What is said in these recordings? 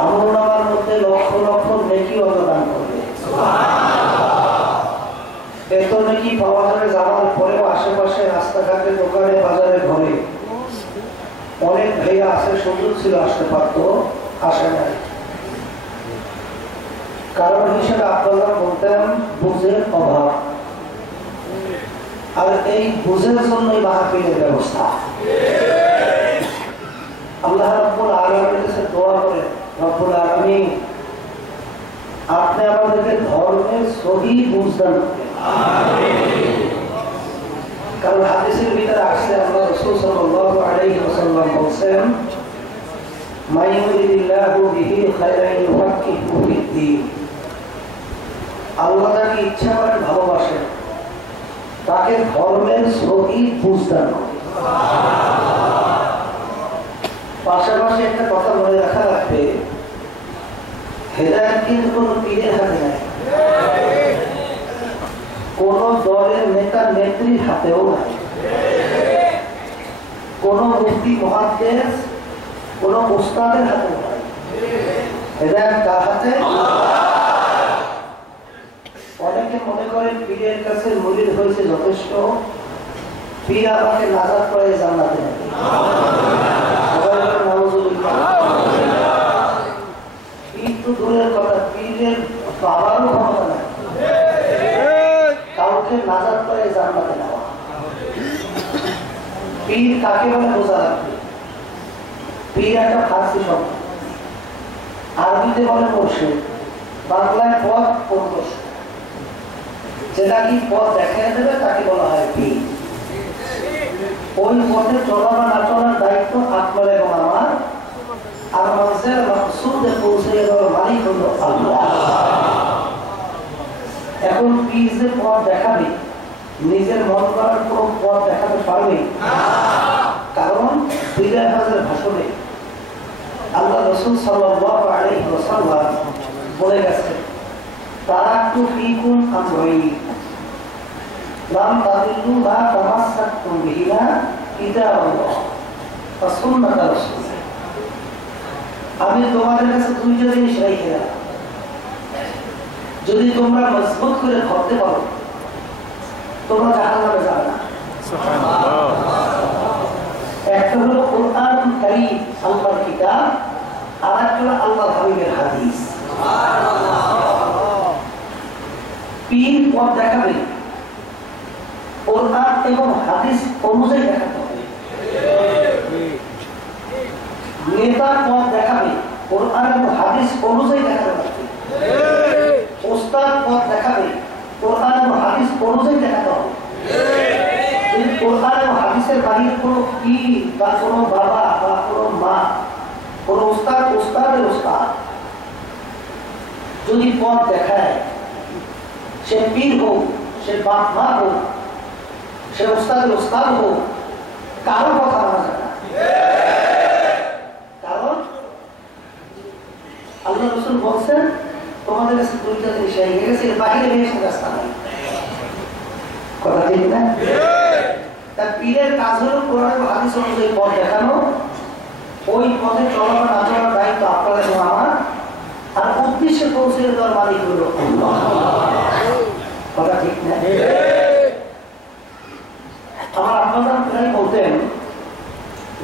আমলনামার মধ্যে লক্ষ লক্ষ নেকি অবদান করবে। এত নেকি পাওয়া যাবে যাওয়ার পরেও আশেপাশে রাস্তাঘাটে, দোকানে, বাজারে, ঘরে অনেক ভাইয়া আছে, সুযোগ ছিল আসতে পারত, আসে নাই। কারণ হিসেবে আপনারা বলতেন বুঝের অভাব, আর এই বুঝের জন্যই মাহফিলের ব্যবস্থা। আল্লাহ রাব্বুল আলামিনের কাছে দোয়া করেন, রব্বুল আলামিন আপনি আমাদেরকে ধর্মের সহি বুঝ দান করেন। কারণ হাদিসের ভিতরে আসছে আল্লাহ রাসূল সাল্লাল্লাহু আলাইহি ওয়াসাল্লাম বলেন, মা ইউরিদিল্লাহু বিহি খায়রান ইউফাক্কিহু ফিদ্দীন। আল্লাহ যাকে ইচ্ছা করেন ভালোবাসেন, তাকে ধর্মের সহি বুঝ দান করেন। পাশাপাশি একটা কথা মনে রাখা লাগবে, হেদায়েত কিন্তু কোন পীরের হাতে নাই, কোন দলের নেতা নেত্রীর হাতেও নাই, কোন মুফতি মুহাদ্দিস, কোন উস্তাদের হাতেও নাই। হেদায়েত কার হাতে? অনেকে মনে করেন পীরের কাছে মুরিদ হয়েছে যথেষ্ট, পীর আমাকে নাজাত করে জান্নাতে নেবে। কিন্তু দূরের কথা, পীরের বাবারও ক্ষমতা নাই কাউকে নাজাত করে জান্নাতে নেওয়া। পীর কাকে বলে বোঝা লাগবে। পীর একটা ফার্সি শব্দ, আরবিতে বলে মুর্শিদ, বাংলায় পথ প্রদর্শক। যেটা কি পথ দেখাই দেবে তাকে বলা হয় পীর। ওই পথে চলা বা না চলার দায়িত্ব আপনার এবং আমার, আর মানুষের মাকসুদে পৌঁছে যাওয়ার মালিক হলো আল্লাহ। এখন পীর যে পথ দেখাবে, নিজের মন করার কোন পথ দেখাতে পারবে? কারণ বিদায় হজের ভাষণে আল্লাহ রাসূল সাল্লাল্লাহু আলাইহি ওয়াসাল্লাম বলে গেছেন, তারাকতু ফীকুম আমরাইন লাম তাদিল্লু মা তামাসসাকতুম বিহিমা কিতাবাল্লাহ ওয়া সুন্নাত রাসূল। আমি তোমাদের কাছে দুইটা জিনিস রেখে গেলাম, যদি তোমরা মজবুত করে ধরতে পারো তোমরা জাহান্নামে যাবে না। একটা হলো কুরআনুল কারীম, আল্লাহর কিতাব, আর একটা হলো আল্লাহর হাবিবের হাদিস। পীর পথ দেখাবে, কুরআন এবং হাদিস অনুযায়ী দেখাতে হবে। নেতা পথ দেখাবে, কুরআন এবং হাদিস অনুযায়ী দেখাতে হবে। ওস্তাদ পথ দেখাবে, কুরআন এবং হাদিস অনুযায়ী দেখাতে হবে। কুরআন এবং হাদিসের বাহিরে কোনো পীর বা কোনো বাবা বা কোনো মা, কোনো ওস্তাদ, ওস্তাদের ওস্তাদ যদি পথ দেখায়, সে পীর হোক, সে বাপ মা হোক, সে ওস্তাদের ওস্তাদ হোক, কারো কথা মানা যায় না। কারণ আল্লাহ রাসূল বলছেন, তোমাদের কাছে দুইটা জিনিস হয়ে গেছে, এর বাহিরে বেশি রাস্তা নাই। কথা ঠিক না? তার পীরের কাজ হলো কোরআন এবং হাদিস অনুযায়ী পথ দেখানো, ওই পথে চলা বা না চলার দায়িত্ব আপনার এবং আমার, আর উদ্দেশ্যে পৌঁছে দেওয়ার মালিক হলো আল্লাহ। কথা ঠিক না? আমার আপনারা প্রায় বলতেন,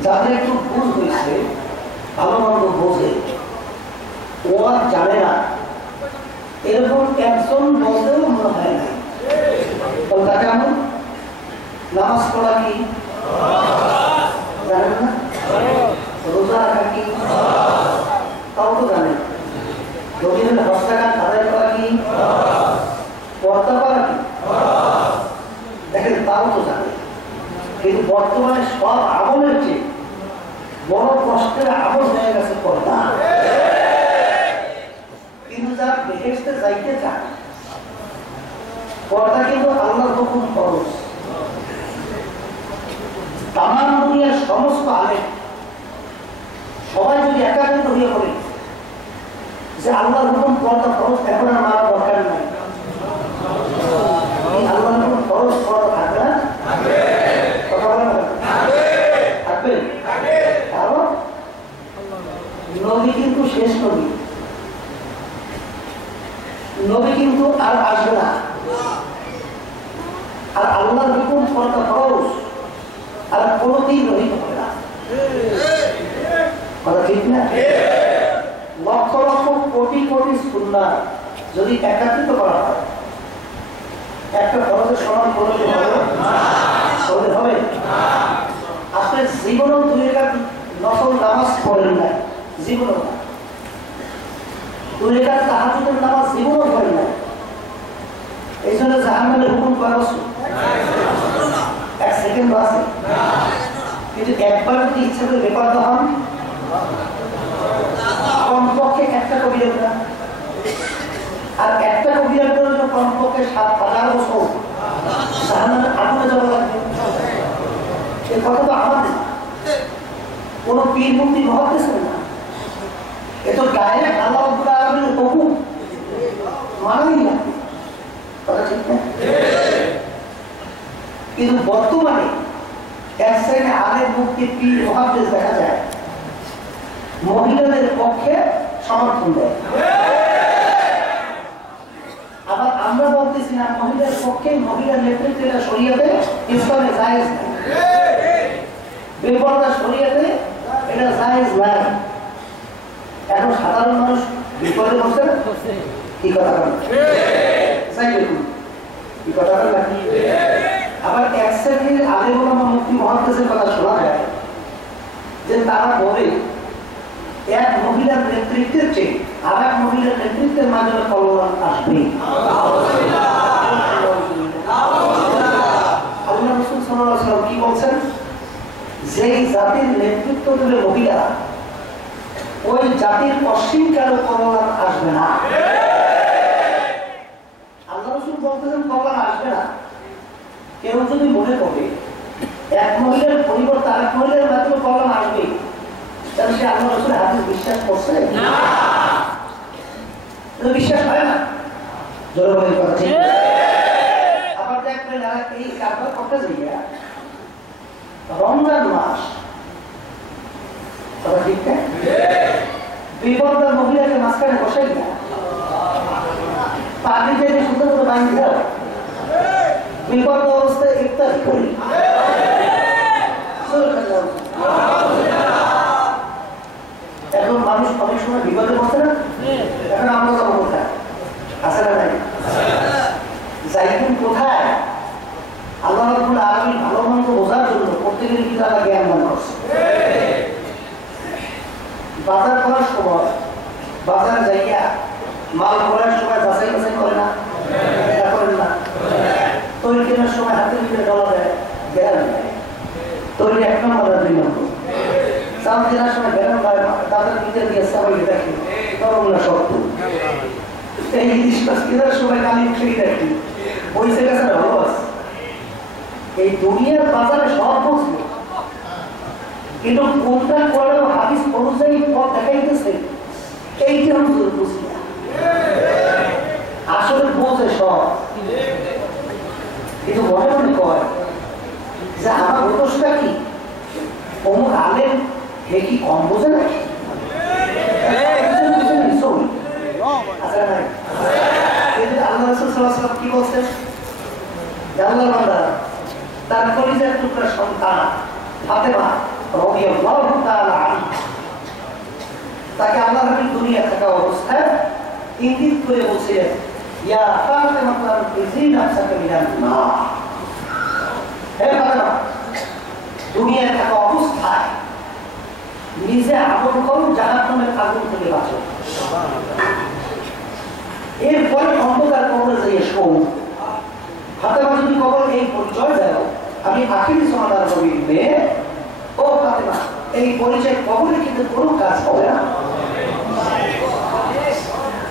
যাদের একটু বুঝ হয়েছে, ভালো মন্দ বোঝে, ও আর জানে না, এরকম একজন বলতেও মনে হয় না। ওটা কেমন? নামাজ পড়া কি জানেন না? রোজা রাখা কি তাও তো জানেন। রবিনের হস্তাঘাত আদায় করা কি, পর্দা করা কি, দেখেন তাও তো জানে। কিন্তু বর্তমানে সব আমলের চেয়ে বড় কষ্টের আমল হয়ে গেছে পর্দা। কিন্তু যারা বেহেশতে যাইতে চায়, পর্দা কিন্তু আল্লাহর হুকুম ফরজ। তামাম দুনিয়ার সমস্ত আলেম সবাই যদি একাকিত হয়ে পড়ে যে আল্লাহর হুকুম পর্দা ফরজ, এখন আর মারা দরকার নাই, আল্লাহর হুকুম ফরজ, পর্দা থাকবে না? কথা বলে না? থাকবে। কারণ নবী কিন্তু শেষ নবী, নবী কিন্তু আর আসবে না। আর আল্লাহর হুকুম করা খরচ আর কোনোদিন রহিত হবে না। কথা ঠিক না? লক্ষ লক্ষ কোটি কোটি সুন্নাহ যদি একাত্রিত করা হয়, একটা খরচের সমান খরচ হবে? আপনি জীবনেও 2 রাকাত নফল নামাজ পড়েন না, জীবনেও না। 2 রাকাত তাহাজ্জুদের নামাজ জীবনেও পড়েন না। এই জন্য জাহান্নামের হুকুম করা বছর 1 সেকেন্ড আছে। কিন্তু একবার যদি ইচ্ছা করে বেপরদ হন, কমপক্ষে একটা কবিরা গুনাহ, আর একটা কবিরা গুনাহ কমপক্ষে 7,000 বছর জাহান্নামের আগুনে যাওয়া লাগবে। এই কথা তো আমাদের কোন পীর মুক্তি মহাদেশের না, এ তো গায়ে আল্লাহ রাব্বুল আলামিনের হুকুম মানাই লাগবে। কথা ঠিক না? কিন্তু বর্তমানে এক শ্রেণী আলেম মুক্তি পীর মহাদেশ দেখা যায় মহিলাদের পক্ষে সমর্থন দেয়। আবার আমরা বলতেছি না মহিলার পক্ষে, মহিলার নেতৃত্বে শরীয়তে ইসলামে জায়েজ নাই, বেপরদা শরীয়তে এটা জায়েজ নাই। এখন সাধারণ মানুষ বিপদে বসে কি কথা বলে, কি কথা বলে। আবার এক শ্রেণীর আলেম ওলামা মুফতি মুহাদ্দিসের কথা শোনা যায় যে তারা বলে এক মহিলার নেতৃত্বের চেয়ে আর এক মহিলার নেতৃত্বের মাধ্যমে কল্যাণ আসবে। আল্লাহ রাসূল সাল্লাল্লাহু আলাইহি ওয়াসাল্লাম কি বলছেন? যেই জাতির নেতৃত্ব দেবে মহিলা, ওই জাতির অসীমকারও কল্যাণ আসবে না। আল্লাহ রাসূল বলতেছেন কল্যাণ আসবে না। কেউ যদি মনে করে এক মহিলার পরিবর্তে আরেক মহিলার মাধ্যমে কল্যাণ আসবে, তাহলে সে আল্লাহ রাসূলের হাদিস বিশ্বাস করছে না, বিশ্বাস হয় না। জোরে কথা ঠিক। আবার দেখবেন এই কারবার করতে যাইয়া রমজান মাস, কথা ঠিক না, বিপদের মহিলাকে মাঝখানে বসাই না, পানি দিয়ে সুন্দর করে বাঁধি দাও, বিপদ অবস্থায় ইফতার করি। এখন মানুষ অনেক সময় বিপদে বসে না, এখন আমরা যাবো কোথায়? আছে না নাই? যাইবেন কোথায়? আল্লাহ রাব্বুল আলামিন ভালো মন্দ বোঝার জন্য প্রত্যেকের কি তারা জ্ঞান দান করছে। বাজার করার সময় বাজার যাইয়া মাল করার সময় যাচাই বাছাই করে না, এটা করেন না। তৈরি কেনার সময় হাতের ভিতরে ডলা দেয়, গ্যারান দেয়। তৈরি 1 নম্বর আর 2 নম্বর। চাল কেনার সময় গ্যারান দেয়, তাদের ভিতরে দিয়ে সবাই দেখে তরুণ না শক্ত। এই জিনিসটা কেনার সময় কালি খেয়ে দেখি ওই জায়গা ভালো আছে। এই দুনিয়ার বাজারে সব বুঝবে, কিন্তু কোনটা করেও হাদিস অনুযায়ী পথ দেখাইতেছে এইটা আমি বুঝি না। আসলে বোঝে সব, কিন্তু মনে মনে কয় যে আমার দোষটা কি, অমুক আলেম হে কি কম বোঝে নাকি? আল্লাহ রাসূল সাল্লাল্লাহু আলাইহি ওয়াসাল্লাম কি বলছেন? আল্লাহর বান্দা তার কলিজার টুকরা সন্তান ফাতেমা রাদিয়াল্লাহু তাআলা আনহা, তাকে আল্লাহ রাব্বুল দুনিয়া থাকা অবস্থায় ইঙ্গিত করে বলছিলেন, ইয়া ফাতেমা তারফিজি নাফসাকা মিনান নার, হে ফাতেমা দুনিয়া থাকা অবস্থায় নিজে আমল করো, জাহান্নামের আগুন থেকে বাঁচো। এরপরে অন্ধকার কবরে যাইয়ে শোন। ফাতেমা যদি কবর এই পরিচয় দাও, আমি আখিরি সমাদার নবীর মেয়ে, ও ফাতেমা এই পরিচয় কবরে কিন্তু কোনো কাজ হবে না।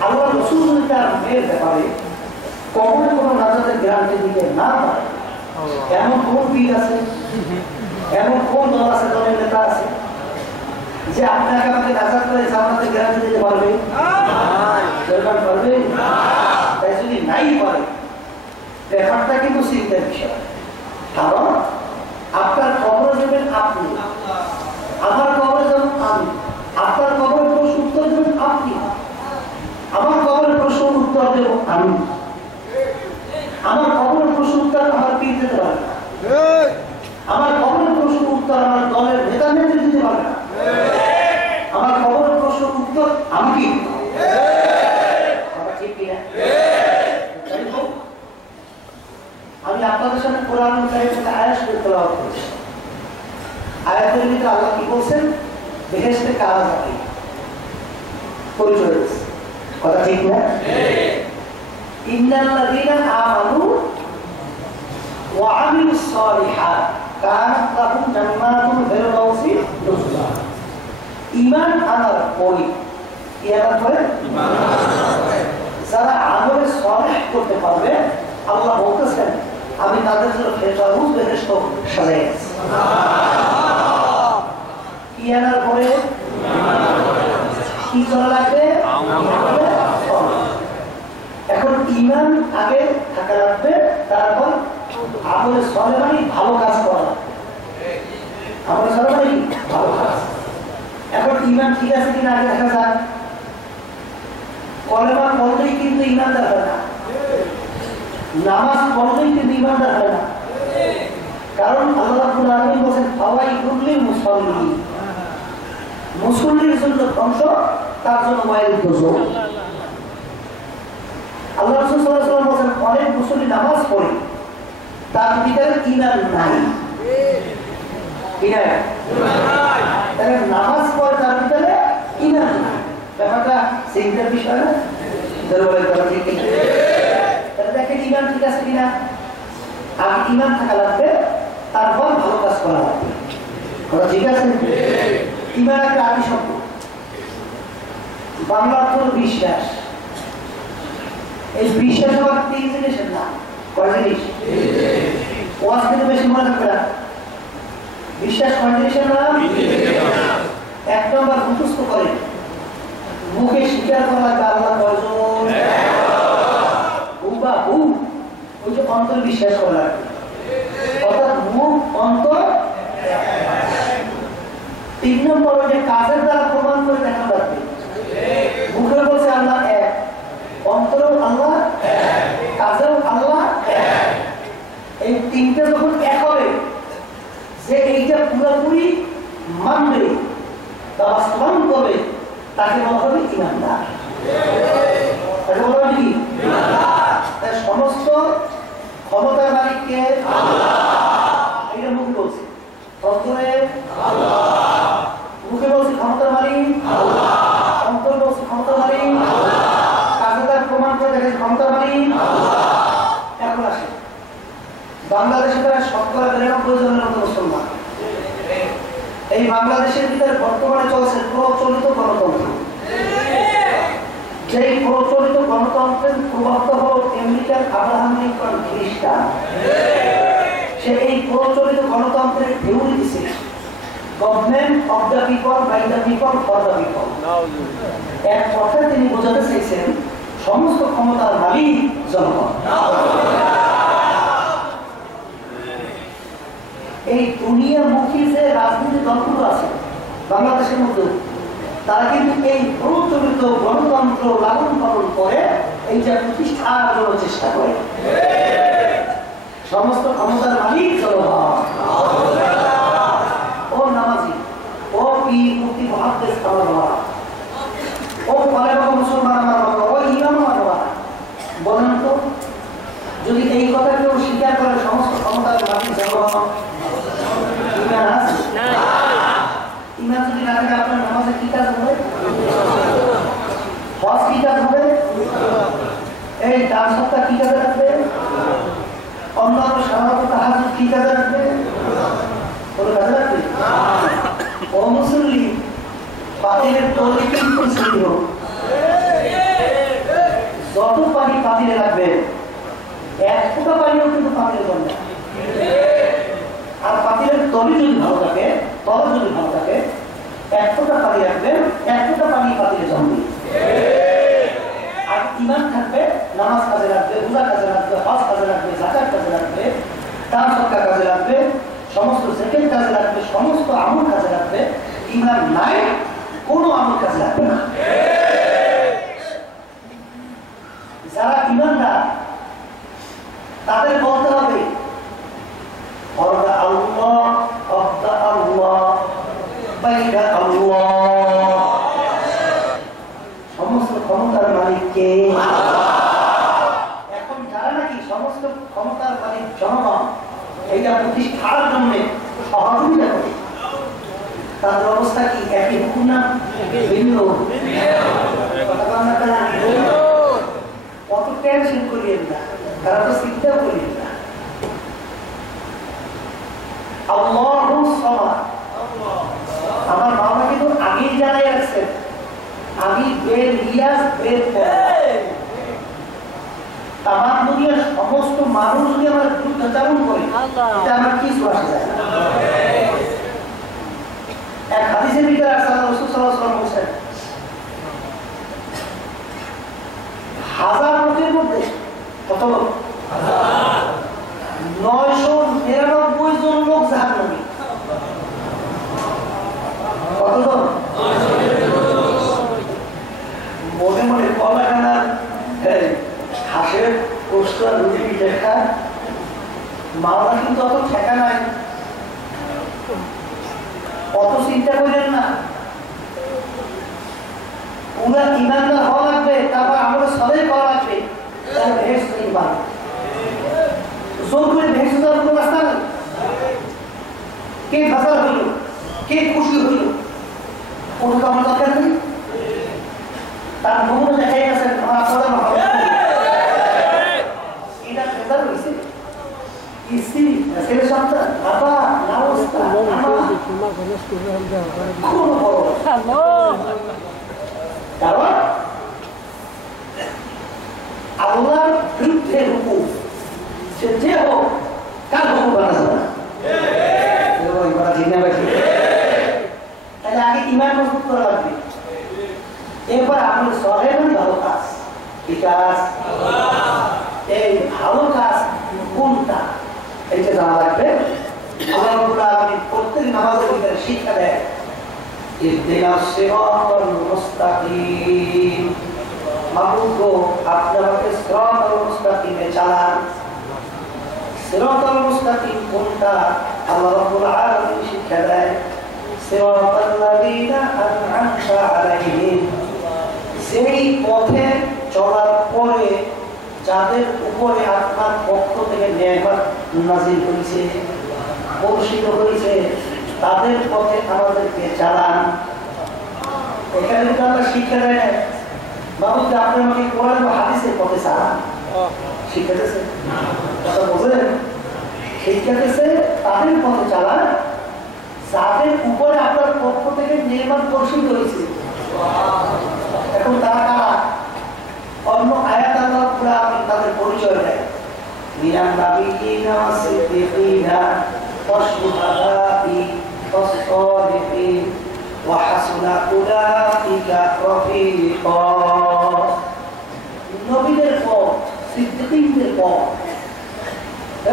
আল্লাহ রাসূল যদি তার মেয়ের ব্যাপারে কবরে কোনো নাজাতের গ্যারান্টি দিতে না পারে, এমন কোন পীর আছে, এমন কোন দল আছে, দলের নেতা আছে যে আপনাকে আমাকে নাজাত করে জান্নাতের গ্যারান্টি দিতে পারবে? পারবে? তাই যদি নাই পারে, ব্যাপারটা কিন্তু চিন্তার বিষয়। কারণ আপনার কবরে যাবেন আপনি, আমার কবরে যাবেন আমি, আপনার কবরের প্রশ্ন উত্তর দেবেন আপনি, আমার কবরের প্রশ্ন উত্তর দেব আমি। আমার কবরের প্রশ্ন উত্তর আমার পীর দিতে পারে না, আমার কবরের প্রশ্ন উত্তর আমার দলের নেতা নেত্রী দিতে পারে না, আমার কবরের প্রশ্ন উত্তর আমাকে ঠিক কিনা? আমি আপনাদের সামনে কোরআন কারীমে আয়াত তেলাওয়াত করেছি। আয়াতের ভিতরে আল্লাহ কি বলছেন? বেহেশতে কারা যাবে পরিচয় দিয়েছে, কথা ঠিক না? ইন্নাল্লাযীনা আমানু ওয়া আমিলুস সালিহাত কানাত লাহুম জান্নাতুল ফিরদাউসি নুজুলা। ঈমান আনার পরে কি আনার পরে? ঈমান আনার পরে যারা আমলে সালেহ করতে পারবে আল্লাহ বলতেছেন আমি তাদের জন্য ফেরদাউস বেহেশত সাজিয়েছি। সুবহানাল্লাহ। কি আনার পরে? ঈমান আনার পরে কি করা লাগবে? এখন ঈমান আগে থাকা লাগবে, তারপর আমলে সালেহ মানে ভালো কাজ করা লাগবে। আমলে সালেহ মানে ভালো কাজ। এখন ঈমান ঠিক আছে কিনা আগে দেখা যাক। কলেমা পড়লেই কিন্তু ঈমানদার হয় না, নামাজ পড়লেই কিন্তু ঈমানদার হয় না। কারণ আল্লাহ রাব্বুল আলামিন বলেন ফাওয়াইদুল লিল মুসাল্লিন, মুসল্লির জন্য ধ্বংস, তার জন্য ওয়াইল দুজো। আল্লাহ রাসূল সাল্লাল্লাহু আলাইহি ওয়াসাল্লাম বলেন অনেক মুসল্লি নামাজ পড়ে তার ভিতরে ঈমান নাই। ঈমান নাই, তাহলে নামাজ পড়ে তার ভিতরে ঈমান নাই। ব্যাপারটা সিঙ্গেল বিষয় না, দরবারে কথা ঠিক কি? তাহলে দেখেন ঈমান ঠিক আছে কিনা। আর ঈমান থাকা লাগবে, তারপর ভালো কাজ করা লাগবে, কথা ঠিক আছে? ঈমান একটা আদি শব্দ, বাংলা অর্থ হলো বিশ্বাস। এই বিশ্বাস হওয়ার তিন জিনিসের নাম, কয় জিনিস? ওয়াজ থেকে বেশি মনে রাখবে না। বিশ্বাস কয় জিনিসের নাম? এক নম্বর মুখস্থ করে, মুখে স্বীকার করা লাগবে আল্লাহ কয়জন, হুবাহু ওই যে অন্তর বিশ্বাস করা লাগবে, অর্থাৎ মুখ অন্তর। তিন নম্বর ওই যে কাজের দ্বারা প্রমাণ করে দেখা লাগবে, মুখে বলছে আল্লাহ এক, অন্তরেও আল্লাহ এক, কাজেও আল্লাহ এক। এই তিনটে যখন এক হবে, যে এইটা পুরোপুরি মানবে বা বাস্তবায়ন করবে, তাকে বলা হবে ঈমানদার। তাকে বলা হবে কি? তাই সমস্ত ক্ষমতার মালিককে আল্লাহ, এটা মুখে বলছে, অন্তরে আল্লাহ, মুখে বলছে ক্ষমতার মালিক আল্লাহ, অন্তরে বলছে ক্ষমতার মালিক আল্লাহ, কাজে তার প্রমাণ করে দেখে ক্ষমতার মালিক আল্লাহ। এখন আসে বাংলাদেশে প্রায় ৯৯% মতো মুসলমান। এই বাংলাদেশের ভিতরে বর্তমানে চলছে প্রচলিত গণতন্ত্র। যেই প্রচলিত গণতন্ত্রের প্রবক্তা হল আমেরিকার আব্রাহাম লিঙ্কন খ্রিস্টান। সে এই প্রচলিত গণতন্ত্রের থিওরি দিছে government of the people, by the people, for the people. এক কথায় তিনি বোঝাতে চাইছেন সমস্ত ক্ষমতার মালিক জনগণ। এই দুনিয়ামুখী যে রাজনীতি দলগুলো আছে বাংলাদেশের মধ্যে, তারা কিন্তু এই প্রচলিত গণতন্ত্র লালন পালন করে এইটা প্রতিষ্ঠার জন্য চেষ্টা করে। সমস্ত ক্ষমতার মালিক জনগণ। ও নামাজি, ও পীর মুফতি মুহাদ্দিস আমার বাবা, ও পরে বাবা মুসলমান আমার বাবা, ও ইমাম আমার বাবা, বলেন তো যদি এই কথা কেউ স্বীকার করে সমস্ত ক্ষমতার মালিক জনগণ, ঈমান আছে? ঈমান যদি না থাকে আপনার নামাজে কি কাজ হবে? হজ কি কাজ হবে? এই দান সপ্তাহ কি কাজে রাখবে? অন্যান্য সাধারণত তাহাজ্জুদ কি কাজে রাখবে? কোনো কাজে রাখবে? ও মুসল্লি, পাতিলের তলে কিন্তু ছিল, যত পানি পাতিলে রাখবে এক ফোঁটা পানিও কিন্তু পাতিলে জমবে। আর পাতিলের তলি যদি ভালো থাকে, তল যদি ভালো থাকে, এক ফোঁটা পানি রাখবেন, এক ফোঁটা পানি পাতিলে জমবে। আর ঈমান থাকবে, নামাজ কাজে রাখবে, রোজা কাজে রাখবে, হজ কাজে রাখবে, যাকাত কাজে রাখবে, দান সদকা কাজে রাখবে, সমস্ত জিকির কাজে রাখবে, সমস্ত আমল কাজে রাখবে। ঈমান নাই, কোনো আমল কাজে রাখবে না। যারা ঈমানদার তাদের বলতে হবে ফরদা আল্লাহ আফদা আল্লাহ বাইদা আল্লাহ, সমস্ত ক্ষমতার মালিক কে? এখন যারা নাকি সমস্ত ক্ষমতার মালিক জনগণ এইটা প্রতিষ্ঠার জন্য সহযোগিতা করে, তাদের অবস্থা কি একই হুকুম না ভিন্ন? কত টেনশন করিয়েন না, তারা তো চিন্তাও করিয়েন না। আল্লাহু সামাদ, আমার বাবা কিন্তু আগেই জানাই রাখছেন, আমি বের রিয়াজ বের তামাম দুনিয়ার সমস্ত মানুষ যদি আমার যুদ্ধাচারণ করে এটা আমার কিছু আসে যায় না। এক হাদিসের ভিতরে রাসূলুল্লাহ সাল্লাল্লাহু আলাইহি ওয়াসাল্লাম বলেছেন, 1000 লোকের মধ্যে কত লোক? 999 জন লোক জাহান্নামী। কতজন? মনে মনে কলাখানা হাঁসের পোস্ত রুটি পিঠে খায়, মাওলা কিন্তু অত ঠেকা নাই, অত চিন্তা করেন না। পুরা ইমানদার হওয়া লাগবে, তারপর আমরা সবাই করা লাগবে, তাহলে ভেস থেকে পারবে। জোর করে ভেস দেওয়ার কোনো রাস্তা নেই। কে ভাষা হইল, কে খুশি হইল, কোনো তো আমার দরকার নেই। তার নমুনা দেখাই গেছেন আমার আপনাদের এটা ভেজাল হয়েছে। স্ত্রী ছেলে সন্তান বাবা অবস্থা কোনো বড় কারণ আল্লাহর বিরুদ্ধে হুকুম সে যে হোক, কার হুকুম মানা যাবে না। তাহলে আগে ইমান মজবুত করা লাগবে, এরপর আমল সলেহ মানে ভালো কাজ। কি কাজ? এই ভালো কাজ কোনটা এইটা জানা লাগবে। আল্লাহ রাব্বুল আলামিন প্রত্যেক নামাজের ভিতরে শিক্ষা দেয়, ইহদিনাস সিরাতাল মুস্তাকিম, মাবুদ আপনি আমাকে সিরাতাল মুস্তাকিমে চালান। সিরাতাল মুস্তাকিম কোনটা? আল্লাহ রাব্বুল আলামিন শিক্ষা দেয়, সিরাতাল লাযীনা আন'আমতা আলাইহিম, সেই পথে চলার পরে যাদের উপরে আপনার পক্ষ থেকে নেয়ামত নাযিল হয়েছে, বর্ষিত হয়েছে, তাদের পথে আমাদেরকে চালান। এখানে তো আমরা শিক্ষা দেয় না বাবু যে আপনি আমাকে কোরআন বা হাদিসের পথে চালান, শিক্ষা দিয়েছে কথা বোঝেন? শিক্ষা দিয়েছে তাদের পথে চালান যাদের উপরে আপনার পক্ষ থেকে নেয়ামত বর্ষিত হয়েছে। এখন তারা কারা? অন্য আয়াত আল্লাহ পুরা আপনি তাদের পরিচয় দেয়, মিনান নাবিয়িনা ওয়াস-সিদ্দীকিনা ওয়াশ-শুহাদা'i ওয়াস-সালিহিন ওয়া হাসুনা উলাইকা রাফীকা। নবীদের পথ, সিদ্দীকদের পথ,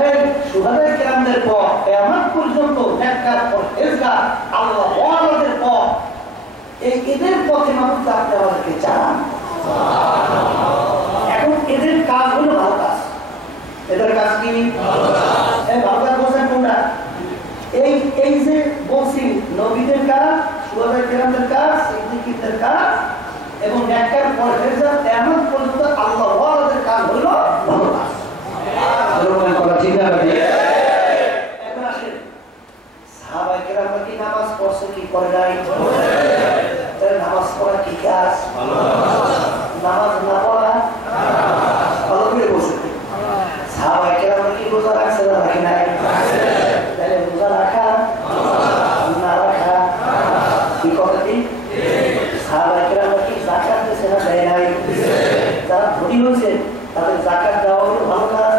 এই শুহাদায়ে কেরামদের পথ, কিয়ামত পর্যন্ত নেককার পরহেজগার আল্লাহ ওয়ালাদের পথ, এই এদের পথে মানুষ আপনি আমাদেরকে চালান। এখন এদের কাজ হলো ভালো কাজ। এদের কাজ কি? ভালো কাজ বলছেন কোনটা? এই যে বলছি নবীদের কাজ, শুহাদায়ে কেরামদের কাজ, সিদ্দীকদের কাজ এবং নেককার পরহেজগার কিয়ামত পর্যন্ত আল্লাহ ওয়ালাদের কাজ হলো ভালো কাজ। এখন আসেন সাহাবায়ে কেরামরা কি নামাজ পড়ছে কি করে নাই? নামাজ পড়া কি কাজ? নামাজ না পড়া ভালো করে বলছে। সাহাবায়ে কেরামরা কি রোজা রাখছে না রাখে নাই? তাহলে রোজা রাখা না রাখা কি কথা কি? সাহাবায়ে কেরামরা কি যাকাত দিয়েছে না দেয় নাই? যারা ধনী হয়েছে তাদের যাকাত দেওয়া হলো ভালো কাজ,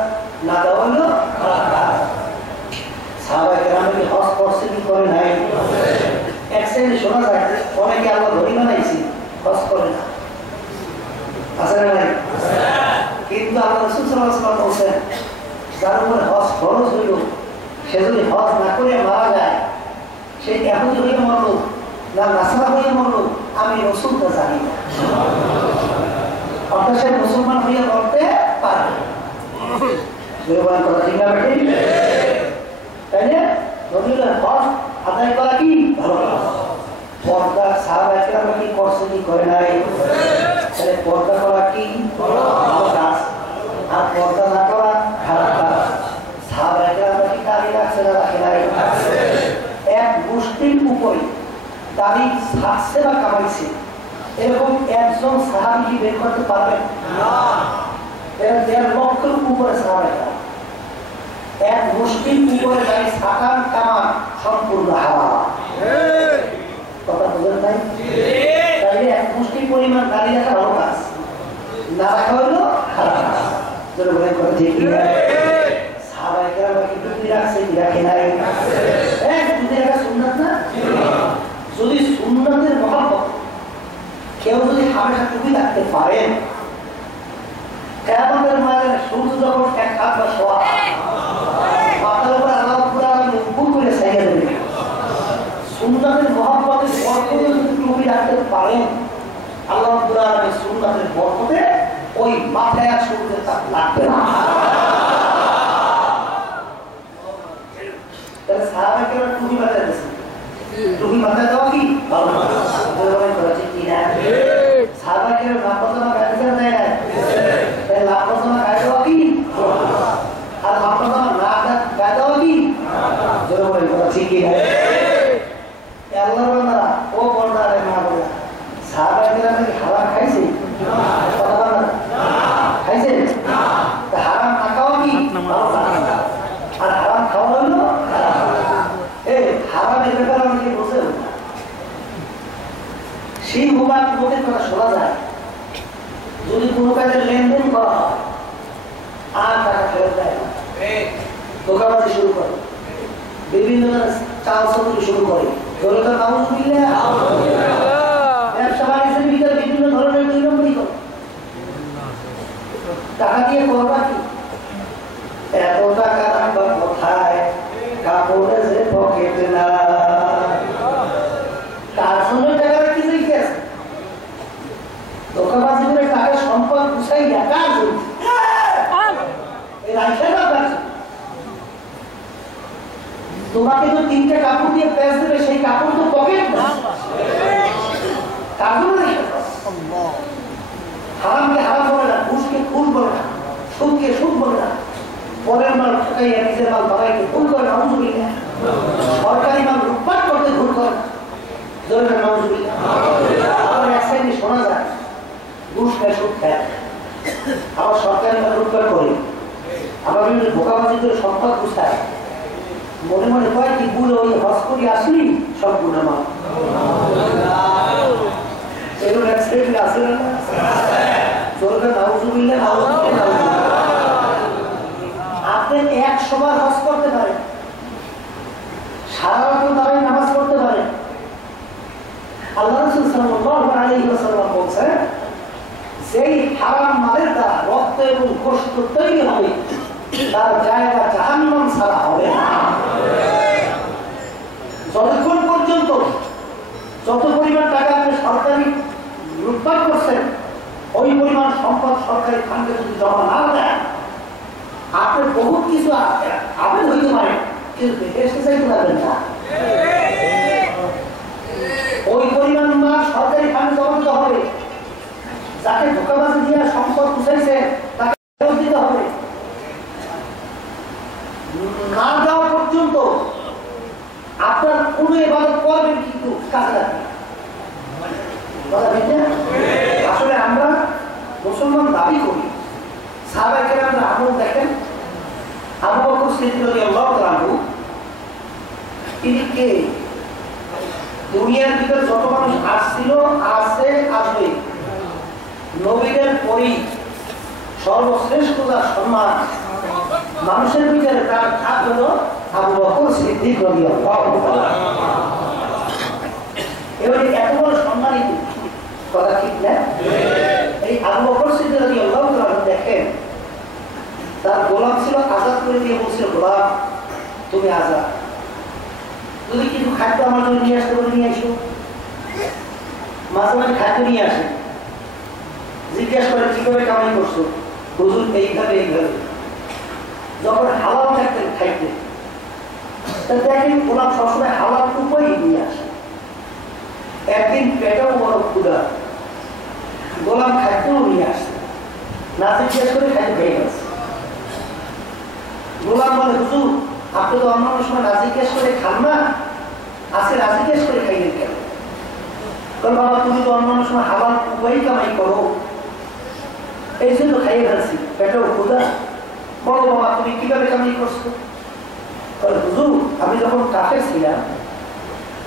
না দেওয়া হলো খারাপ কাজ। সাহাবায়ে কেরামরা কি হজ করছে কি করে নাই? এক শ্রেণী শোনা যায় অনেকে আল্লাহ ধনী বানাইছি হজ করে না, আছে না নাই? কিন্তু আল্লাহ রাসূল সাল্লাল্লাহু আলাইহি ওয়াসাল্লাম বলেন, যার উপরে হজ ফরজ হইল সে যদি হজ না করে মারা যায়, সে ইহুদি হয়ে মরল না নাসারা হয়ে মরল, আমি রাসূল তা জানি না। অর্থাৎ সে মুসলমান হয়ে করতে পারে। তাই না? নবীর হক আদায় করা কি ভালো কাজ। পর্দা সাহাবায়ে কেরাম কি করছে কি করে নাই? তাহলে পর্দা করা কি ভালো কাজ, আর পর্দা না করা খারাপ কাজ। সাহাবায়ে কেরাম কি দাড়ি রাখছে না রাখে নাই? এক গোষ্ঠীর উপরে দাড়ি ছাড়ছে বা কামাইছে এরকম একজন সাহাবী কি বের করতে পারবেন না? এর 1.5 লক্ষের উপরে সাহাবায়ে কেরাম। এক মুসলিম উপরে দাঁড়িয়ে সাকান কামান সম্পূর্ণ হারাম। কথা বুঝেন নাই? তাইলে এক মুসলিম পরিমাণ দাঁড়িয়ে রাখা ভালো কাজ, না রাখা হলো খারাপ কাজ। যেন বলেন কথা ঠিক না? সাহাবায়ে কেরাম কি টুপি রাখছে কি রাখে নাই? টুপি রাখা সুন্নাত না? যদি সুন্নাতের মহব্বত কেউ যদি হামেশা টুপি রাখতে পারেন, কিয়ামতের ময়দানে সূর্য যখন এক হাত বা সোয়া মাথার উপর আল্লাহ পুরা উপর করে সাইয়া দেবে, সুন্নাতের মহব্বতের বরকতে যদি টুপি রাখতে পারেন, আল্লাহ পুরা সুন্নাতের বরকতে ওই মাথায় আর সূর্যের তাপ লাগবে না। তাহলে সাহাবায়ে কেরাম টুপি মাথায় দিয়েছে, টুপি মাথায় দেওয়া কি ভালো না? ঠিক কি না? সাহাবায়ে কেরাম লাম্বা গায়ে দেয় না, লাম্বা গায়ে দেওয়া কি আর লাম্বা না গায়ে দেওয়া কি ঠিক কি না? আল্লাহর বান্দারা ও বন্দারে না বলা সাহাবায়ে কেরাম কি হারাম খাইছে? খাইছে? হারাম না খাওয়া কি আর হারাম খাওয়া হইলো হারামের ব্যাপারে অনেকে বোঝে না। সেই মোবাইল লোকের কথা শোনা যায়, যদি কোনো কাজের লেনদেন করা হয় আর টাকা ফেরত দেয় না, ধোঁকাবাজি শুরু করে, বিভিন্ন চাল চক্র শুরু করে, ব্যবসা বাণিজ্যের ভিতরে বিভিন্ন ধরনের 2 নম্বরই করে। টাকা দিয়ে করবা কি? এত টাকা রাখবা কোথায়? কাপড়ে যে পকেট না, তার জন্য টাকা রাখতে চাইছে। ধোঁকাবাজি করে টাকা সম্পদ গুছাই না, কার জন্য? তোমাকে তো 3টে কাপড় দিয়ে প্যাঁচ দেবে, সেই কাপড় তো পকেট না, তার জন্য হারামকে হারাম বলে না, ঘুষকে ঘুষ বলে না, সুদকে সুদ বলে না, পরের মাল ঠকাইয়া নিজের মাল বাড়াইতে ভুল করে না, নাউযুবিল্লাহ। সরকারি মাল লুটপাট করতে ভুল করে না, জোরে নাউযুবিল্লাহ। আবার এক শ্রেণী শোনা যায় ঘুষ খায় সুদ খায়, আবার সরকারি মাল লুটপাট করে, আবার বিভিন্ন ধোঁকাবাজি করে সম্পদ গুছায়, মনে মনে কয় কি বুড়ো ওই হজ করি আসলি সব গুণা মাল। এগুলো এক শ্রেণী আছে না? জোরে নাউযুবিল্লাহ, নাউযুবিল্লাহ। আপনি 100 বার হজ করতে পারেন, সারা রাত দাঁড়িয়ে নামাজ পড়তে পারেন। আল্লাহ রাসূল সাল্লাল্লাহু আলাইহি ওয়াসাল্লাম বলেছেন, যেই হারাম মালের দ্বারা রক্ত এবং গোশত তৈরি হবে তার জায়গা জাহান্নাম ছাড়া হবে না। যতক্ষণ পর্যন্ত যত পরিমাণ টাকা আপনি সরকারি লুটপাট করছেন, ওই পরিমাণ সম্পদ সরকারি ফান্ডে যদি জমা না দেন, আপনার বহুত কিছু আবেদ হইতে পারে, কিন্তু দেখে এসে চাইতে পারবেন না। ওই পরিমাণ মাল সরকারি ফান্ডে জমা দিতে হবে, যাকে ধোঁকাবাজি দিয়ে সম্পদ বুঝাইছে তাকে ফেরত দিতে হবে। না দেওয়া পর্যন্ত আপনার কোন ইবাদত করবেন কিন্তু কাজে লাগবে। আসলে আমরা মুসলমান দাবি করি, সাহাবায়ে কেরামরা আমল দেখেন, আবু বকর সিদ্দিক রাদিয়াল্লাহু তাআলা আনহু তিনি কে? দুনিয়ার ভিতরে যত মানুষ আসছিল, আছে, আসবে, নবীদের পরই সর্বশ্রেষ্ঠ যার সম্মান মানুষের ভিতরে তার খাত হলো আবু বকর সিদ্দিক রাদিয়াল্লাহু তাআলা। এবার এত বড় সম্মানিত কথা ঠিক না? এই আবু বকর সিদ্দিক রাদিয়াল্লাহু তাআলা দেখেন, তার গোলাম ছিল, আজাদ করে দিয়ে বলছিল, গোলাম তুমি আজাদ, যদি কিছু খাদ্য আমার জন্য নিয়ে আসতে বলে নিয়ে আসো। মাঝে মাঝে খাদ্য নিয়ে আসে, জিজ্ঞাসা করে কিভাবে কামাই করছো, হুজুর এইভাবে এইভাবে। যখন হালাল থাকতেন খাইতে, দেখেন গোলাম সবসময় হালাল উপায় নিয়ে আসে। একদিন পেটেও বড় ক্ষুধা, গোলাম খাদ্যও নিয়ে আসছে, না জিজ্ঞেস করে খাদ্য খেয়ে গেছে। গোলাম বলে হুজুর আপনি তো অন্যান্য সময় না জিজ্ঞেস করে খান না, আজকে না জিজ্ঞেস করে খাইলেন কেন? কারণ বাবা তুমি তো অন্যান্য সময় হালাল উপায় কামাই করো, এই জন্য খাইয়ে ফেলছি, পেটেও ক্ষুধা। বলো বাবা তুমি কিভাবে কামাই করছো? হুজুর আমি যখন কাফের ছিলাম,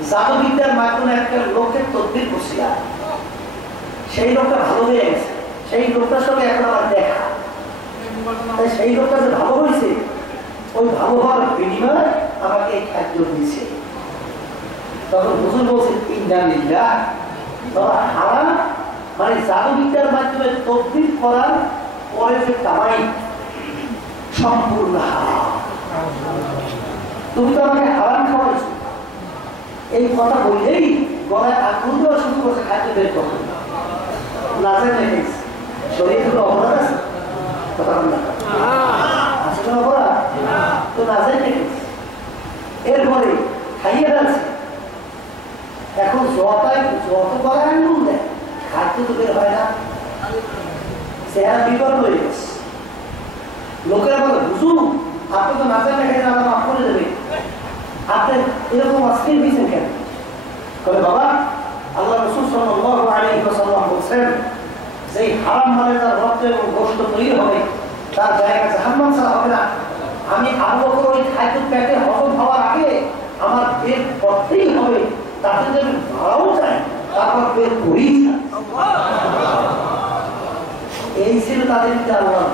জাদুবিদ্যার মাধ্যমে একটা লোকের তদবির করছিলাম, সেই লোকটা ভালো হয়ে গেছে, সেই লোকটার সঙ্গে এখন আমার দেখা, তাই সেই লোকটা যে ভালো হয়েছে, ওই ভালো হওয়ার বিনিময়ে আমাকে এই খাদ্য দিয়েছে। তখন হুজুর বলছেন ইন্নালিল্লাহ, বাবা হারাম মানে জাদুবিদ্যার মাধ্যমে তদবির করার পরে যে কামাই সম্পূর্ণ হারাম। তুমি তো আমাকে হারাম খাওয়াইছো। এই কথা বললেই গলায় আগুন দেওয়া শুরু করছে, খাদ্য বের করবে না জানে শরীর থেকে অপরাধ আছে, কথা বল না আছে কোনো অপরাধ তো না জানে। এরপরে খাইয়ে ফেলছে, এখন যত গলায় আগুন দেয় খাদ্য তো বের হয় না, চেহারা বিকল হয়ে গেছে। লোকেরা বলে হুজুর আপনি তো নাচের না খেয়ে আল্লাহ মাফ করে দেবে, আপনি এরকম অস্থির হয়েছেন কেন? বলে বাবা আল্লাহ রাসূল সাল্লাল্লাহু আলাইহি ওয়াসাল্লাম বলেছেন যে হারাম মালে তার রক্ত এবং গোশত তৈরি হবে, তার জায়গা জাহান্নাম ছাড়া হবে না। আমি আবু বকর ওই খাদ্য পেটে হজম হওয়ার আগে আমার পেট করতেই হবে, তাতে যদি মারাও যায় তারপর পেট করেই যায়। এই ছিল তাদের আল্লাহ।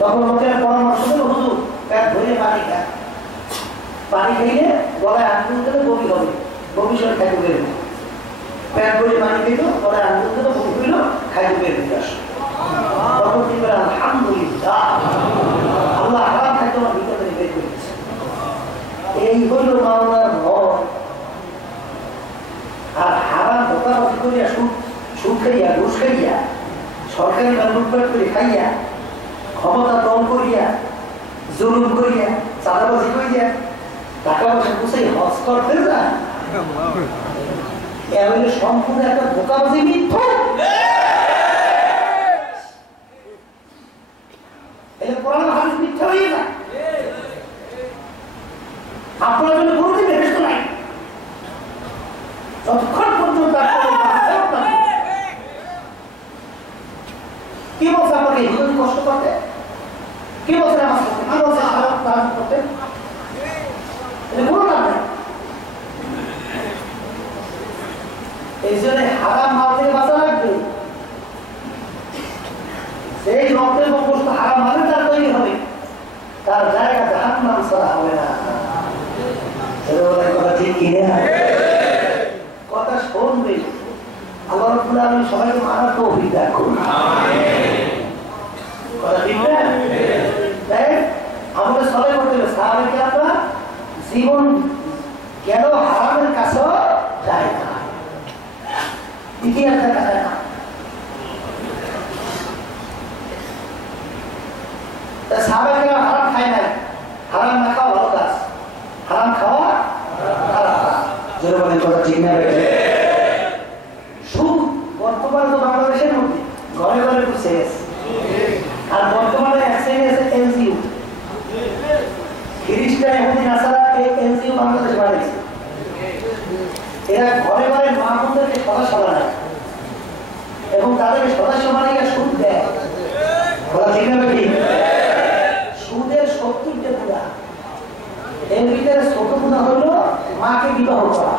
তখন লোকের পরামর্শ দিল হুজুর পেট ভরে পানি খায়, পানি খাইলে গলায় আঙ্গুল দিলে বমি হবে, বমি সরে খাইতে বের হবে। পেট ভরে পানি খাইল, গলায় আঙ্গুল দিলে বমি হইল, খাইতে বের হয়ে আসে। তখন কি বলে আলহামদুলিল্লাহ, আল্লাহ হারাম খাইতে আমার ভিতরে বের করে দিচ্ছে। এই হইল মাওলার ভয়। আর হারাম ধোকাবাজি করিয়া সুদ খাইয়া ঘুষ খাইয়া সরকারি লুটপাট করে খাইয়া ক্ষমতা দল করিয়া জুলুম করিয়া চাঁদাবাজি করিয়া টাকা পয়সা গুছাই হজ করতে যায়, এর সম্পূর্ণ একটা ধোকাবাজি মিথ্যা। এটা কোরআন হাদিস মিথ্যা হয়ে যায়। আপনার জন্য কোনোদিন বেহেশত নাই যতক্ষণ পর্যন্ত কি বলছে আপনাকে যদি কষ্ট করতে, কি বলছে আমার সাথে আর বলছে খারাপ কাজ করতে, এটা কোনো লাভ নেই। এই জন্য হারাম মাল থেকে বাঁচা লাগবে। সেই রক্তের গোশত হারাম মালে তার তৈরি হবে, তার জায়গা জাহান্নাম ছাড়া হবে না। কথা ঠিক কিনে কথা শুনবে, আল্লাহ রাব্বুল আলামিন সবাইকে মানার তৌফিক দান করুন। কথা ঠিক না? তাই আমাদের সবাই করতে হবে, সাহাবায়ে কেরামরা জীবন গেল হারামের কাছেও যায় না, ইতিহাস দেখা যায় না। সাহাবায়ে কেরাম হারাম খায় নাই, হারাম না খাওয়া ভালো কাজ, হারাম খাওয়া খারাপ কাজ। জোরে বলেন কথা ঠিক না? সুদ বর্তমানে তো বাংলাদেশের মধ্যে ঘরে ঘরে ঘুরছে গেছে, আর বর্তমানে এক শ্রেণী আছে এনজিও, খ্রিস্টান ইহুদি নাসারা এই এনজিও বাংলাদেশ বানিয়েছে। এরা ঘরে ঘরে মা বোনদেরকে সদস্য বানায় এবং তাদেরকে সদস্য বানিয়ে সুদ দেয়। কথা ঠিক না? সুদের 70টা গুণা, এর ভিতরে ছোট গুণা হলো মাকে বিবাহ করা।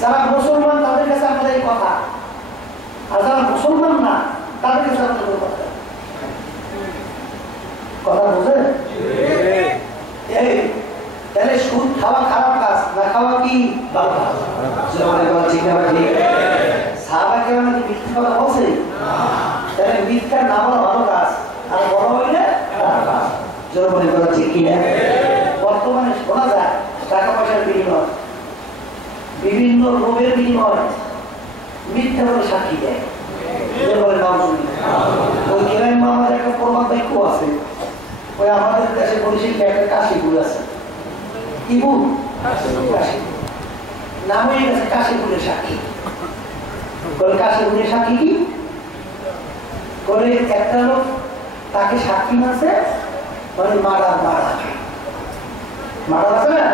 যারা মুসলমান তাদের কাছে আমাদের এই কথা, আর যারা মুসলমান না তাদের কাছে আমাদের কথা। কথা বুঝে? তাহলে সুদ খাওয়া খারাপ কাজ, না খাওয়া কি ভালো কাজ? ঠিক না? সাহাবায়ে কেরাম কি মিথ্যা কথা বলছে? তাহলে মিথ্যা না বলা ভালো কাজ, আর বড় হইলে খারাপ কাজ। জোরে বলে কথা ঠিক কিনা? বর্তমানে শোনা যায় টাকা পয়সার বিনিময় লোভের বিনিময় মিথ্যা করে সাক্ষী দেয়। ওই গ্রাম আমাদের একটা প্রবাদ বাক্য আছে, ওই আমাদের দেশে বরিশালে একটা কাশীপুর আছে, ইবুল নামে গেছে কাশীপুরের সাক্ষী। কাশীপুরের সাক্ষী কি করে? একটা লোক তাকে সাক্ষী মানছে, মানে মারা আছে না,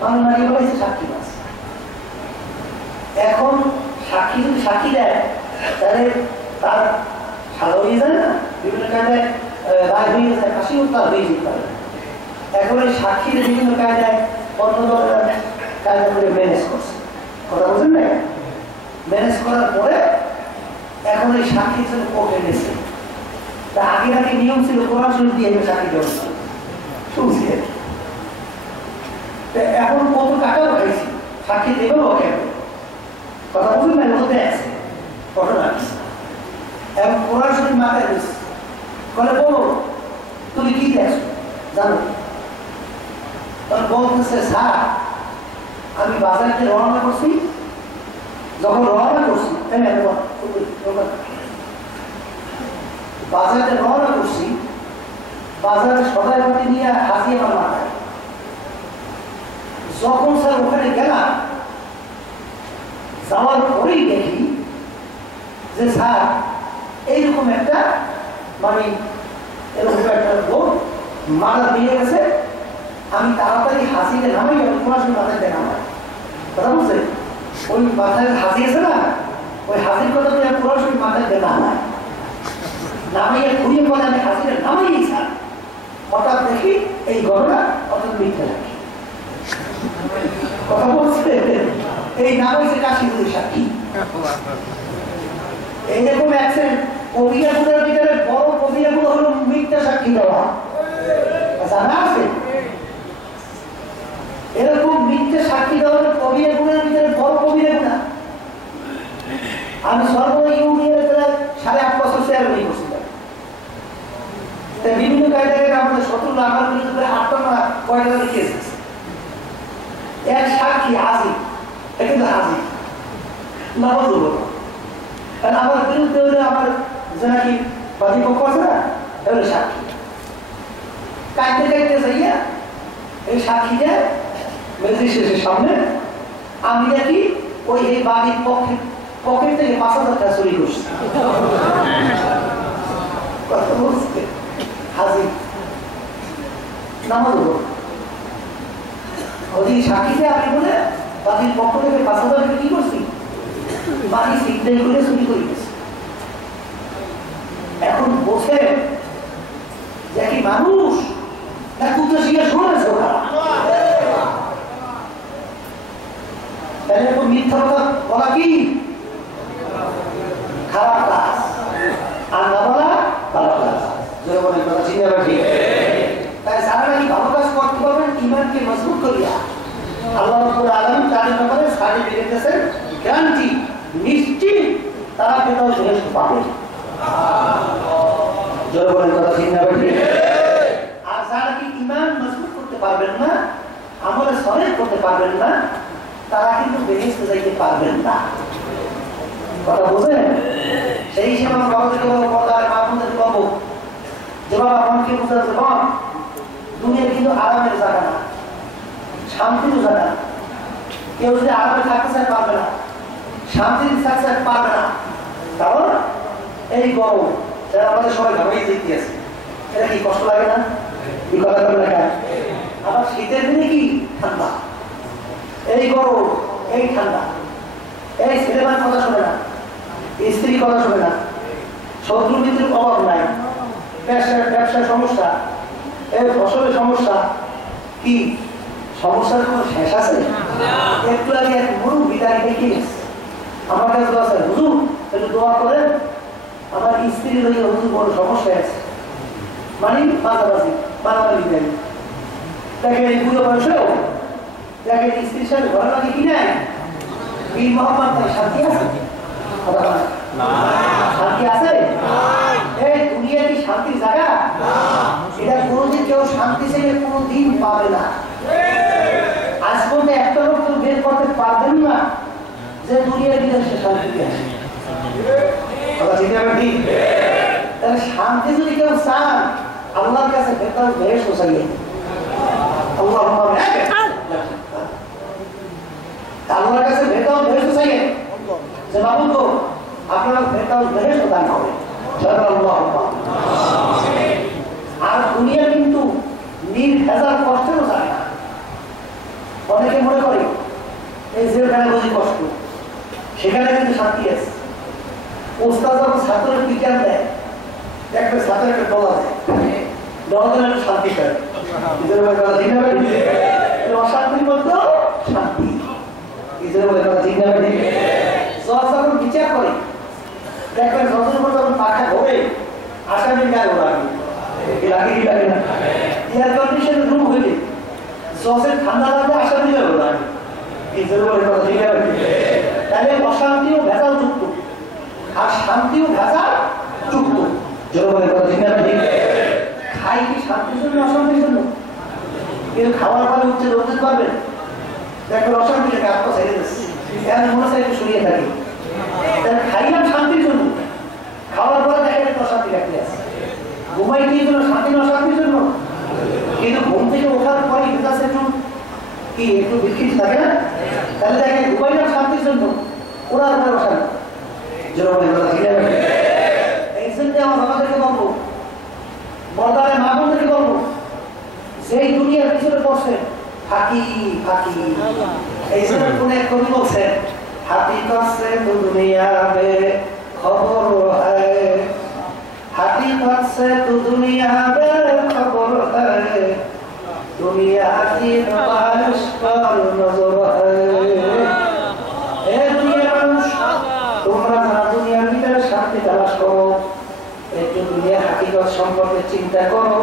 মানে মারিয়ে বলেছে সাক্ষী মানছে। এখন সাক্ষী যদি সাক্ষী দেয় তাহলে তার সাদা হয়ে যায় না, বিভিন্ন কায়দায় রায় হয়ে যায়, ফাঁসি তার হয়ে যেতে পারে। এখন এই সাক্ষীর বিভিন্ন কায়দায় অন্য দলের কায়দা করে ম্যানেজ করছে, কথা বলছেন না? ম্যানেজ করার পরে এখন এই সাক্ষী ছিল কোর্টে গেছে। তা আগে আগে নিয়ম ছিল কোরআন শরীফ দিয়ে সাক্ষী দেওয়া শুনছি। এখন কত টাকাও খাইছি, সাক্ষী দেবেও কেন? কথা বলুন না, মধ্যে আছে ঘটনা। এখন কোরআন শরীফ মাথায় গেছে, বলে বলো তুমি কি দেখছো জানো? তখন বলতেছে স্যার আমি বাজারকে রওনা করছি, যখন রওনা করছি বাজারে রওনা করছি, বাজারে সদাই বাতি নিয়ে হাসি আমার মাথায়। যখন স্যার ওখানে গেলাম, যাওয়ার পরেই দেখি যে স্যার এইরকম একটা মানে এরকম একটা লোক মারা দিয়ে গেছে। আমি তাড়াতাড়ি হাসিতে নামাই, আমি কোরআন মাথায় নামাই, কথা বলছে ওই মাথায় হাসি আছে না, ওই হাসির কথা তো কোরআন শরীফ মাথায় নামায় নামাইয়া ঘুরিয়ে বলে আমি হাসিতে নামাই স্যার। হঠাৎ দেখি এই ঘটনা অর্থাৎ মিথ্যা রাখি, কথা বলছে এই নামাইছে কাশীপুরের সাক্ষী। এইরকম অ্যাক্সিডেন্ট কবিরাগুলোর ভিতরে বড় কবিরাগুলো হলো মিথ্যা সাক্ষী দেওয়া, জানা আছে? এরকম মিথ্যা সাক্ষী দেওয়া কবিরাগুলোর ভিতরে বড় কবিরাগুলা। আমি সর্ব ইউনিয়নের 8.5 বছর চেয়ারম্যান করছিলাম। বিভিন্ন কায়দায় আমাদের শত্রুরা আমার বিরুদ্ধে 8টা না কয়টা কেস আছে। এক সাক্ষী হাজির, কিন্তু হাজির নামাজ হলো, কারণ আমার বিরুদ্ধে হলে আমার যে নাকি বাদী পক্ষ আছে না, এগুলো সাক্ষী কাঁদতে কাঁদতে যাইয়া এই সাক্ষীটা ম্যাজিস্ট্রেটের সামনে আমি নাকি ওই এই বাদীর পকেট থেকে 5,000 টাকা চুরি করছি। কথা বলছে হাজির নামাজ হলো, ওই সাক্ষীতে আপনি বলে বাদীর পক্ষ থেকে 5,000 টাকা কি করছি, বাকি সিগনাল করে চুরি করে গেছে। এখন বসে যে কি মানুষ না কুত্তা শিখে শুনেছে ওরা, এরকম মিথ্যা কথা বলা কি খারাপ কাজ, আর না বলা ভালো কাজ। জনগণের কথা চিন্তা রাখি, তাই যারা নাকি ভালো কাজ করতে পারবেন ইমানকে মজবুত করিয়া আল্লাহ রাব্বুল আলামিন তাদের ব্যাপারে সার্টিফিকেট দিয়েছেন, গ্যারান্টি নিশ্চিত তারা পেতাও শেষ পাবে। জনগণের কথা চিন্তা রাখি। আর যারা কি ইমান মজবুত করতে পারবেন না, আমলে সলেহ করতে পারবেন না, তারা কিন্তু বেহেশতে যাইতে পারবেন না, কথা বুঝেন? সেই হিসেবে আমার বাবাদেরকে বলবো, পর্দার মাহমুদকে বলবো যে বাবা আমাকে বুঝাতে বল, দুনিয়া কিন্তু আরামের জায়গা না, শান্তির জায়গা। কেউ যদি আরামে থাকতে চায় পারবে না, শান্তির থাকতে চায় পারবে না। কারণ এই গরম যারা আমাদের সবাই ঘামিয়ে দেখতে আছে, এটা কি কষ্ট লাগে না? কি কথা বলে না? আবার শীতের দিনে কি ঠান্ডা, এই গরম এই ঠান্ডা, এই ছেলেমার কথা শোনে না, স্ত্রী কথা শোনে না, শত্রু মিত্রের অভাব নাই, ব্যবসার সমস্যা, এই ফসলের সমস্যা, কি সমস্যার কোনো শেষ আছে? একটু আগে এক মরু বিদায় দেখি আমার কাছে দোয়া আছে, হুজুর একটু দোয়া করেন, আমার স্ত্রীর হয়ে হুজুর বড় সমস্যা আছে, মানে মাঝামাঝি মারামারি দেয়, দেখেন এই বুড়ো বয়সেও দেখেন স্ত্রীর সাথে ঘর লাগে কি নাই, বীর মোহাম্মদ তাই শান্তি আছে? শান্তি আছে? এই দুনিয়া কি শান্তির জায়গা? এটা কোনোদিন কেউ শান্তি ছেড়ে কোনোদিন পাবে না। আজ পর্যন্ত একটা লোক কেউ বের করতে পারবেন না যে দুনিয়ার ভিতরে সে শান্তি আছে। কথা ঠিক আছে ঠিক? তাহলে শান্তি যদি কেউ চান আল্লাহর কাছে ফেরদাউস বেহেশত চাইয়ে আল্লাহুম্মা আল্লাহর কাছে ফেরদাউস বেহেশত চাইয়ে যে মাবুদ গো আপনার ফেরদাউস বেহেশত দান হবে। আল্লাহুম্মা আমিন। আর দুনিয়া কিন্তু নির্ভেজাল কষ্টেরও যায় না। অনেকে মনে করে এই যেখানে বুঝি কষ্ট সেখানে কিন্তু শান্তি আছে। ওস্তাদ যখন ছাত্রের বিজ্ঞান দেয় একটা ছাত্রের একটা ডলা দেয়, ডলা দিলে একটা শান্তি পায়। অশান্তির মধ্যেও শান্তি। যখন বিচার করে দেখবেন যতদিন পর যখন পাখা ঘোরে আসামি গায়ে লাগে কি লাগে না? এয়ার কন্ডিশন রুম হইলে জজের ঠান্ডা লাগবে আসামি গায়ে লাগে। তাহলে অশান্তিও ভেজাল যুক্ত আর শান্তিও ভেজাল যুক্ত। খাই কি শান্তির জন্য অশান্তির জন্য? কিন্তু খাওয়ার পরে উচ্চ ধরতে পারবেন দেখবেন অশান্তি থেকে আত্মা ছেড়ে দিচ্ছে মনে চাই একটু সরিয়ে থাকি। খাইলাম শান্তির জন্য, খাওয়ার পরে দেখেন একটু অশান্তি রাখতে আছে। ঘুমাই কি জন্য? শান্তি না অশান্তির জন্য। কিন্তু ঘুম থেকে ওঠার পরে একটু কি একটু বিকৃত থাকে না? তাহলে দেখেন ঘুমাইলাম শান্তির জন্য, ওরা আপনার অশান্তি। এই জন্য আমার বাবাদেরকে বলবো, বর্দারে মাহবুবদেরকে বলবো, যেই দুনিয়ার পিছনে পড়ছে ফাঁকি ফাঁকি। এই জন্য কোন এক কবি বলছেন হাকিকত সে তো দুনিয়া মে খবর হ্যায়, হাকিকত সে তো দুনিয়া মে খবর হ্যায়, দুনিয়া কি নবাশ পর নজর হ্যায়। এ দুনিয়ার মানুষ, তোমরা যারা দুনিয়ার ভিতরে শান্তি তালাশ করো, একটু দুনিয়ার হাকিকত সম্পর্কে চিন্তা করো।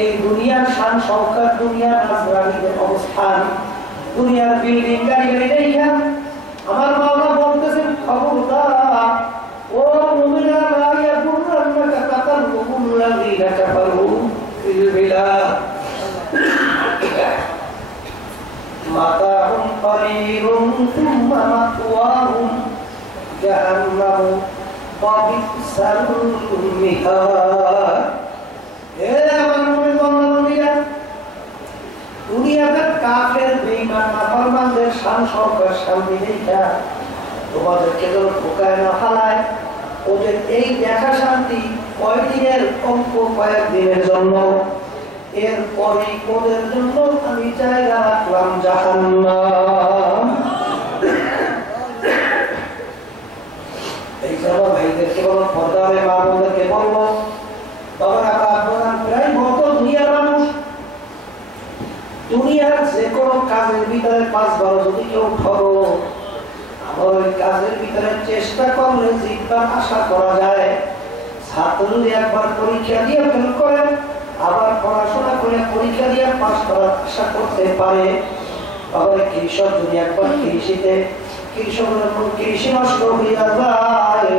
এই দুনিয়ার শান শওকত, দুনিয়ার রাজধানীর অবস্থান, দুনিয়ার বিল্ডিং গাড়ি গাড়ি দেখা আমার মাওলা বলতেছেন খবরদার ও মুমিনা লা ইয়াগুররান্নাকা তাকাল্লুবুল লাযীনা কাফারু ফিল বিলাদ মাতাউন কলিলুন সুম্মা মাতওয়াহুম জাহান্নাম ওয়া বি'সাল মিহাদ। এ আমার মুমিন বান্দারা, দুনিয়াতে কাফের বেঈমান নাফরমানদের শান শওকত শান্তি দেখা তোমাদেরকে যেন ঠকায় না ফেলায়। ওদের এই দেখা শান্তি কয়েকদিনের অল্প কয়েকদিনের জন্য, এরপরে ওদের জন্য আমি জায়গা রাখলাম জাহান্নাম। এই জন্য ভাইদেরকে বলো, পর্দারে মা বোনদেরকে বলবো, বাবারা আপনারা প্রায় মত দুনিয়ার মানুষ, দুনিয়ার যে কোনো কাজের ভিতরে 5-12 যদি কেউ ঠগো, আমার ওই কাজের ভিতরে চেষ্টা করলে জিতবার আশা করা যায়। ছাত্র যদি একবার পরীক্ষা দিয়ে ফেল করে আবার পড়াশোনা করে পরীক্ষা দিয়ে পাস করার আশা করতে পারে। আবার কৃষক যদি একবার কৃষকের কৃষি নষ্ট হয়ে যায়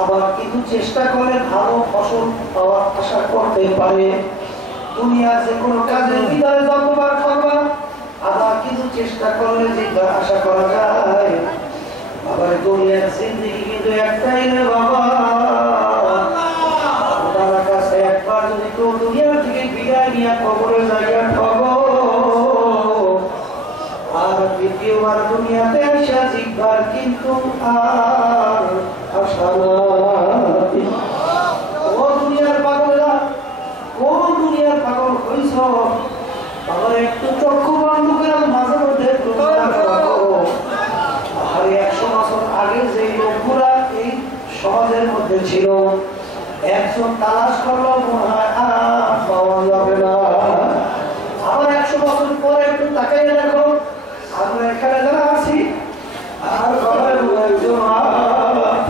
আবার কিন্তু চেষ্টা করে ভালো ফসল পাওয়ার আশা করতে পারে। দুনিয়ার যে কোনো কাজের ভিতরে যতবার করবা আবার কিন্তু চেষ্টা করলে জিতবার আশা করা যায়। আবার দুনিয়ার জিন্দেগি কিন্তু একটাই রে বাবা, আল্লাহর কাছে একবার যদি কেউ দুনিয়া থেকে বিদায় নিয়ে কবরে জায়গা ঠগো আর দ্বিতীয়বার দুনিয়াতে আসা জিতবার কিন্তু আর আশা নাই। ও দুনিয়ার পাগলেরা, কোন দুনিয়ার পাগল হইছ, আবার একটু চক্ষু বন্ধ করে মাঝে মধ্যে আর 100 বছর আগে যে লোকগুলা এই সমাজের মধ্যে ছিল, একজন তালাশ করলেও মনে হয় আর পাওয়া যাবে না। আবার 100 বছর পরে একটু তাকাইয়ে দেখো, আমরা এখানে যারা আছি আর ঘরের একজন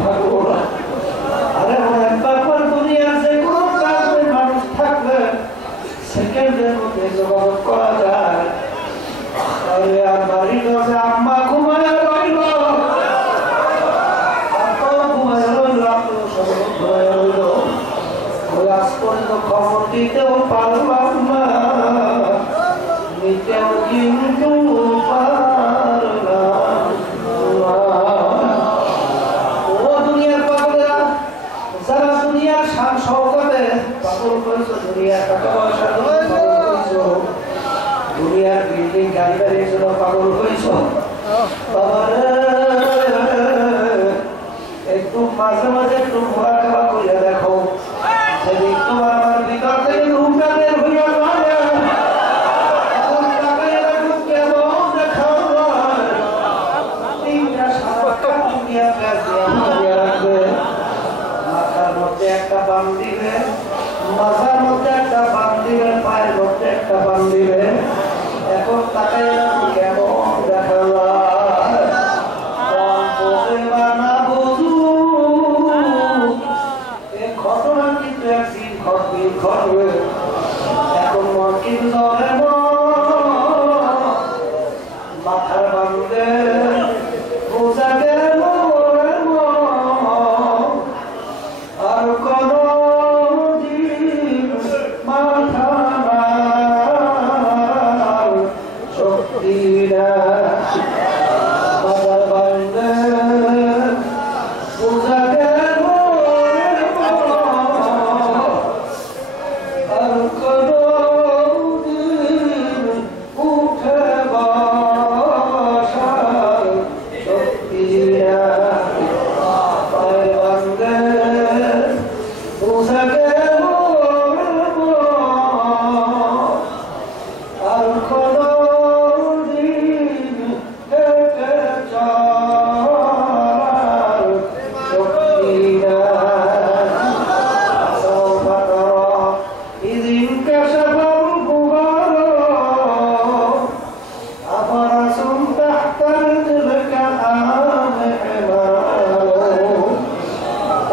থাকবো না। আরে একবার দুনিয়ার যে কোনো কাজের মানুষ থাকলে সেকেন্ডের মধ্যে যোগাযোগ করা যায়। আরে আর বাড়ি কাছে আম্মা ঘুমায় রইল, আব্বা ঘুমায় রইল, আপনার সব ঘুমায় রইল, ওই আজ পর্যন্ত খবর দিতেও পারলাম না। টাকা পয়সা দুনিয়ার বিল্ডিং গাড়ি বাড়ির জন্য পাগল হয়েছ বাবারে একটু মাঝে মাঝে একটু ঘোরাফেরা করে দেখো সেদিন তোমার আমার ভিতর থেকে রুমটা বের হইয়া যাবে এখন তাকাইয়া দেখো কেমন দেখা যায় তিনটা সারা দুনিয়া গাছিয়া রাখবে মাথার মধ্যে একটা বাম দিবে মাথার মধ্যে একটা বাম দিবে পায়ের মধ্যে একটা বাম দিবে এখন তাকাইয়া কেমন দেখা যায় না বুঝু এই ঘটনা কিন্তু একদিন ঘটবে এখন মন কিন্তু মাথার বান্ধে বোঝা গেল আর কোন মাথা শক্তি মাথার বান্ধে বোঝা গেল আর কোন উঠে বসার শক্তি পায়ের বান্ধে বোঝা গেল আর কোন হেঁটে চলার শক্তি سوف ترى إذ انكشف الغبار أفرس تحت رجلك آم حمار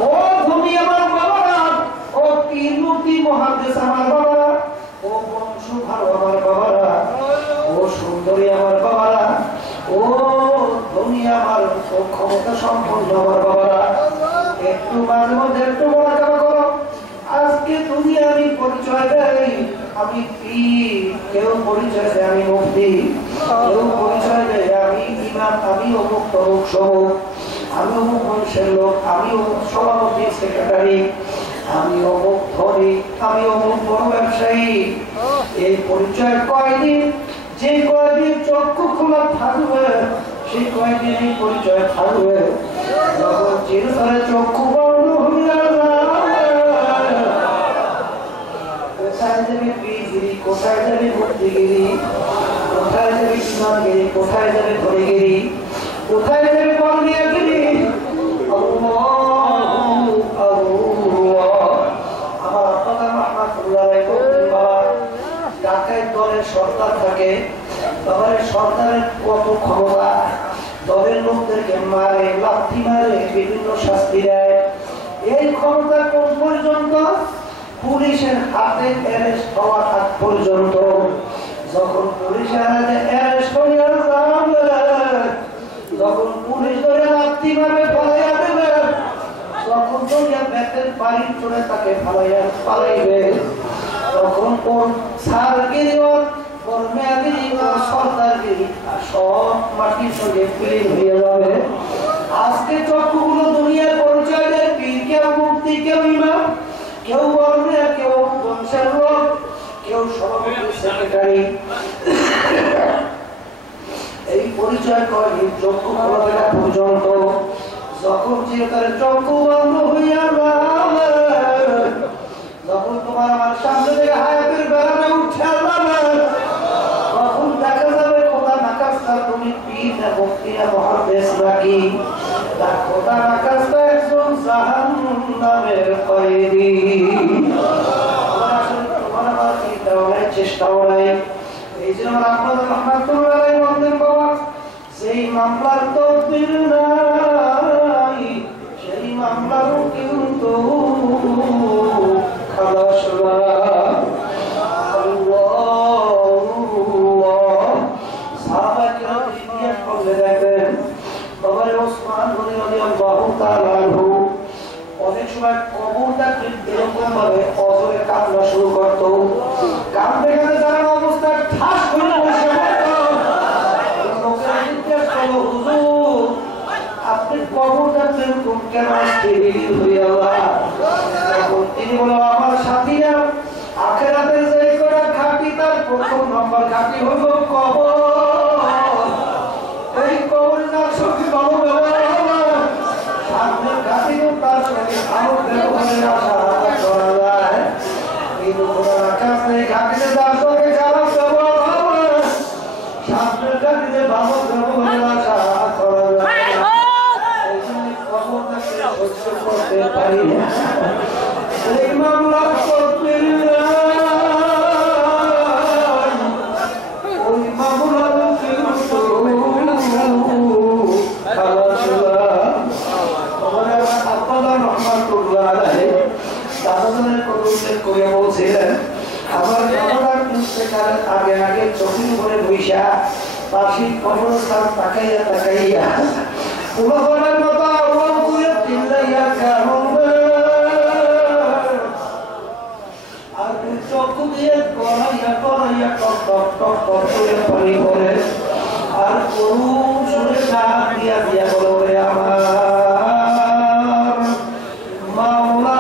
ও ভূমি আমার বাবারা ও তিন মূর্তি মহাদেশ আমার বাবারা ও বংশ ভালো আমার বাবারা ও সুন্দরী আমার বাবারা ও ধনী আমার ও ক্ষমতা সম্পন্ন আমার বাবারা একটু মাঝে মধ্যে একটু বলা করো আজকে তুমি আমি পরিচয় দেই আমি পীর কেউ পরিচয় দেয় আমি মুফতি কেউ পরিচয় দেয় আমি ইমাম আমি অমুক তমুক সমুক আমি অমুক বংশের লোক আমি অমুক সভাপতি সেক্রেটারি আমি অমুক ধনী আমি অমুক বড় ব্যবসায়ী এই পরিচয় কয়দিন যে কয়দিন চক্ষু খোলা থাকবে সেই কয়দিন এই পরিচয় থাকবে যখন চিরতরে চক্ষু বন্ধ হয়ে যাবে কোথায় যাবে পীরগিরি কোথায় যাবে ভক্তিগিরি কোথায় যাবে ইমামগিরি কোথায় যাবে ধনীগিরি কোথায় যাবে বর্ণিয়াগিরি আল্লাহু আল্লাহ আমার আব্বা রাহমাতুল্লাহ আলাইহি বাবা ঢাকায় দলের সরকার থাকে দলের সরকারের কত ক্ষমতা দলের লোকদেরকে মারে লাথি মারে বিভিন্ন শাস্তি দেয় এই ক্ষমতা কোন পর্যন্ত পুলিশের হাতে অ্যারেস্ট হওয়ার আগ পর্যন্ত যখন পুলিশের হাতে অ্যারেস্ট হয়ে যাবে যখন পুলিশ ধরে লাথি মারবে পালাইয়া দেবে তখন ধরিয়া ব্যাটের বাড়ির চলে তাকে পালাইবে তখন কোন সারগিরি ওর মেয়াগিরি ওর সরকারগিরি সব মাটির সঙ্গে বিলীন হয়ে যাবে আজকে চক্ষুগুলো দুনিয়ার পরিচয় দেয় পীর কেউ মুক্তি কেউ ইমাম কেউ বর্ণিয়া কেউ বংশের লোক কেউ সভাপতি সেক্রেটারি এই পরিচয় করে চক্ষু খোলা থাকা পর্যন্ত যখন চিরতরে চক্ষু বন্ধ হইয়া যাবে যখন তোমার আমার সামনে থেকে হায়াতের বেড়াটা উঠে যাবে তখন দেখা যাবে খোদা নাকাস্তা তুমি পীর না মুফতি না মুহাদ্দিস নাকি তার খোদা নাকাস্তা একজন জাহান্নামের কয়েদি আমার আসলে তোমার আমার চিন্তাও নাই চেষ্টাও নাই এই জন্য আপনাদের রহমাতুল্লাহ আলাইহি বলতেন বাবা সেই মামলার তদবির নাই সেই মামলারও কিন্তু খালাস না অনেক সময় কবরটা এরকম ভাবে অজরে কান্না শুরু করতো কান্দতে কান্দতে যারা অবস্থা ঠাস করে বসে আপনি কবরটা এরকম কেন তিনি বলো আমার সাথীরা আখেরাত ঘাটিতে তার সঙ্গে খারাপ ব্যবহার হবে, সামনের ঘাটিতে ভালো ব্যবহারের আশা করা যায় না। এই জন্য খবরটাকে সহ্য করতে পারি না। এই মামলা করতে ওই মামলা আগে আগে চোখের উপরে বৈশা পাশি কবরস্থান তাকাইয়া তাকাইয়া উলহনের মতো আওয়াজ করে চিল্লাইয়া কাঁদবে আর চোখ দিয়ে করাইয়া করাইয়া টক টক টক টক করে পানি পড়ে আর করুণ সুরে ডাক দিয়া দিয়া বলে আমার মাওলা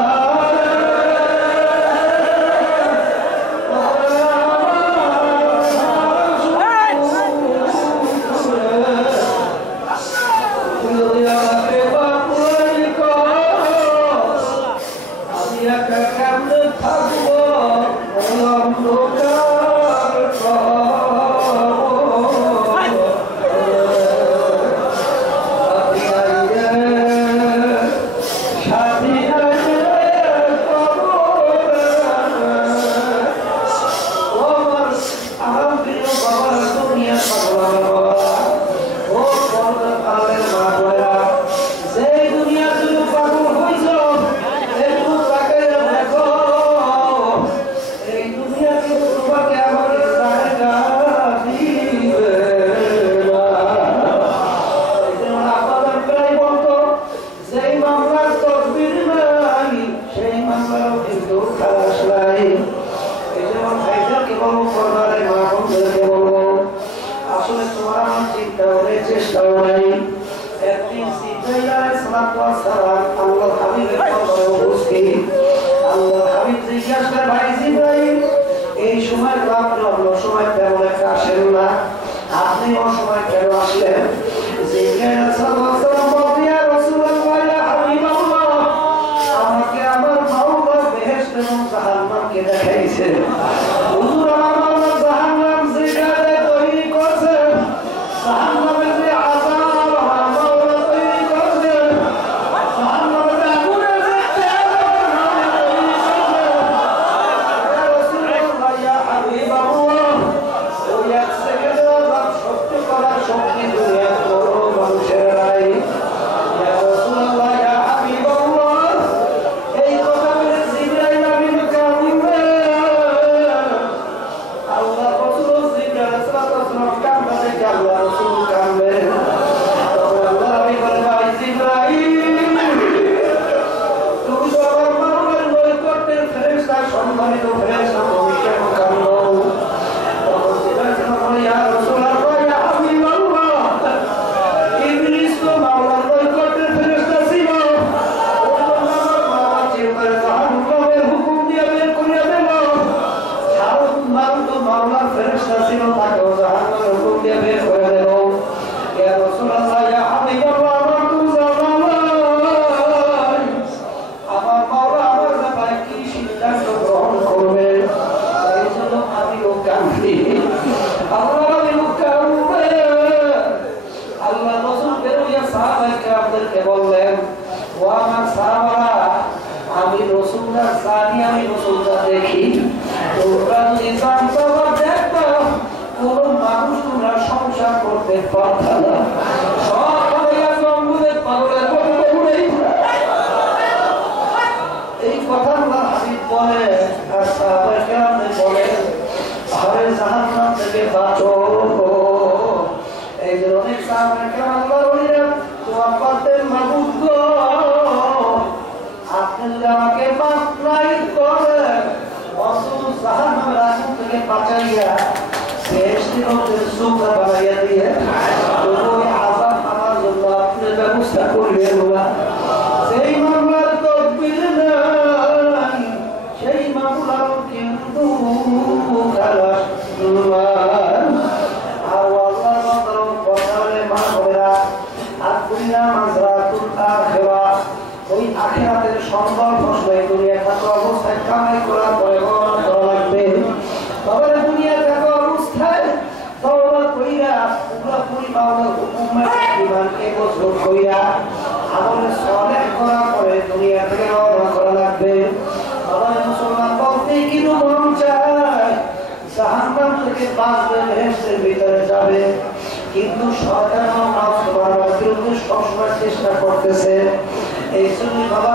এই জন্য বাবা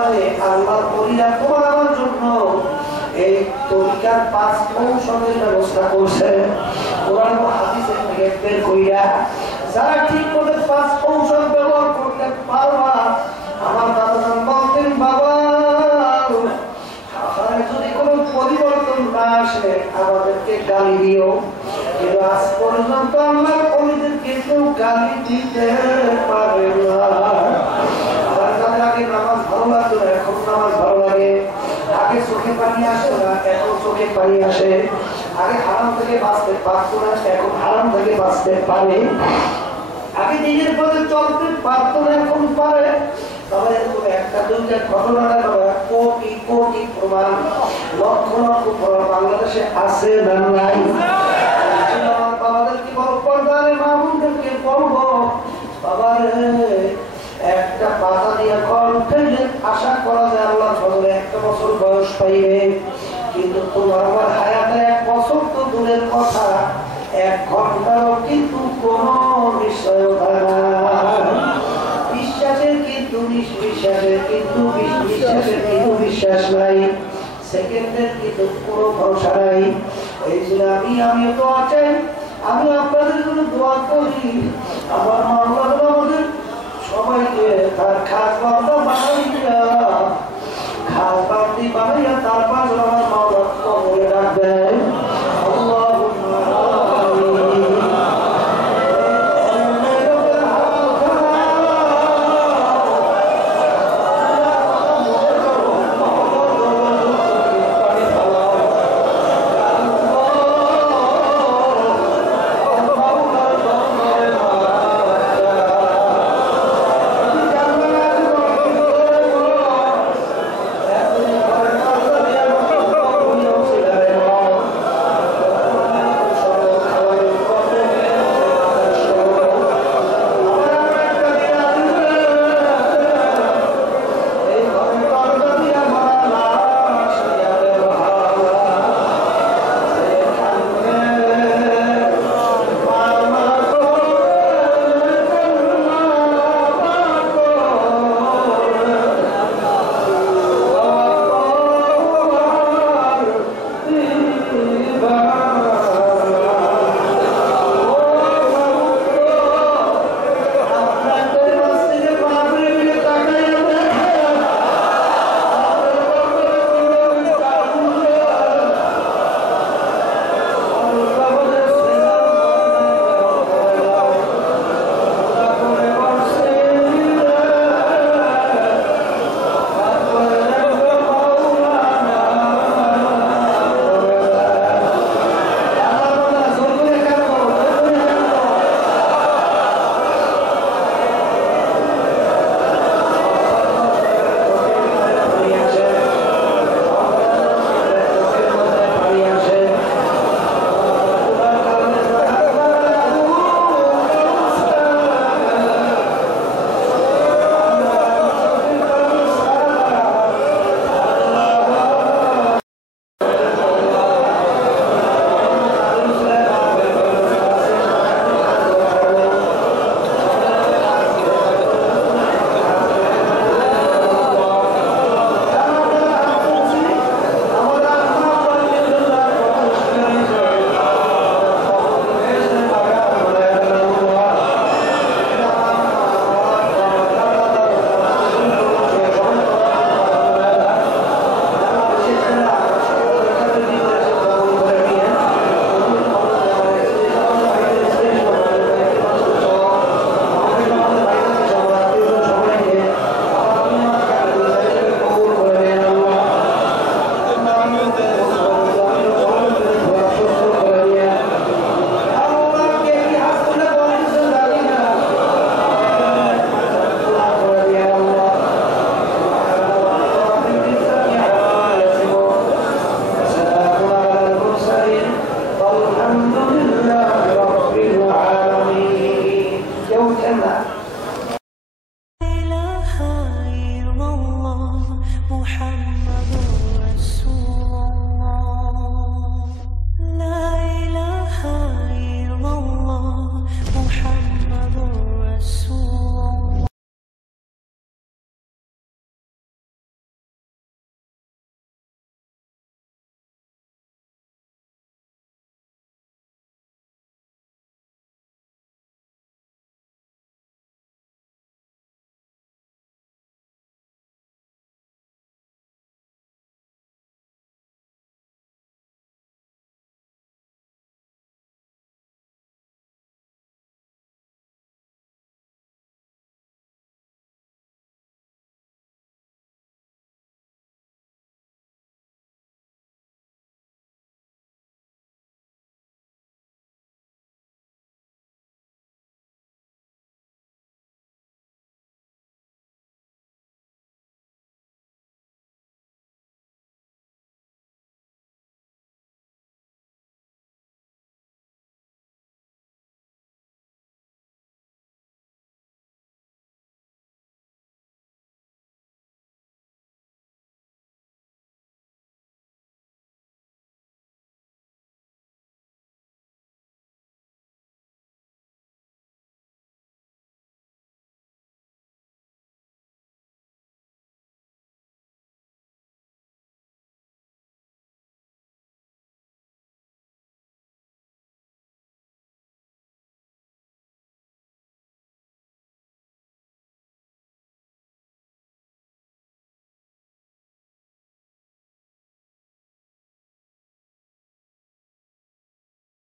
আল্লাহর ওলিরা তোমার আমার জন্য এই তরিকার 5 কৌশলের ব্যবস্থা করছে। কোরআন ও হাদিসের থেকে বের কইরা যারা ঠিক মতো 5 কৌশল ব্যবহার করতে পারবা, আমার দাদা বলতেন বাবা যদি কোনো পরিবর্তন না আসে আমাদেরকে গালি দিও, কিন্তু আজ পর্যন্ত আমার ওলিদেরকে কেউ গালি দিতে পারে না। আমার তাদের আগে নামাজ ভালো লাগতো না, এখন নামাজ ভালো লাগে। আগে চোখে পানি আসতো না, এখন চোখে পানি আসে। আগে হারাম থেকে বাঁচতে পারতো না, এখন হারাম থেকে বাঁচতে পারে। আগে নিজের পথে চলতে পারতো না, এখন পারে। তবে একটা দুইটা ঘটনা কোটি কোটি প্রমাণ, লক্ষ লক্ষ প্রমাণ বাংলাদেশে আছে না নাই? বাবাদেরকে বড় পর্দারে মামুনদেরকে বলবো বাবারে একটা পাতা দিয়ে কণ্ঠে আশা করা যায় আল্লাহ ফজলে 1 বছর বয়স পাইবে, কিন্তু তোমার আমার হায়াতে 1 বছর তো দূরের কথা, 1 ঘন্টাও কিন্তু কোন নিশ্চয়তা নাই। বিশ্বাসের কিন্তু বিশ্বাসের কিন্তু বিশ্বাসের কিন্তু বিশ্বাস নাই, সেকেন্ডের কিন্তু কোনো ভরসা নাই। এই জন্য আমিও তো আছেন, আমি আপনাদের জন্য দোয়া করি আমার মাওলানা আমাদের সবাইকে তার খাস বান্দা বানাইয়া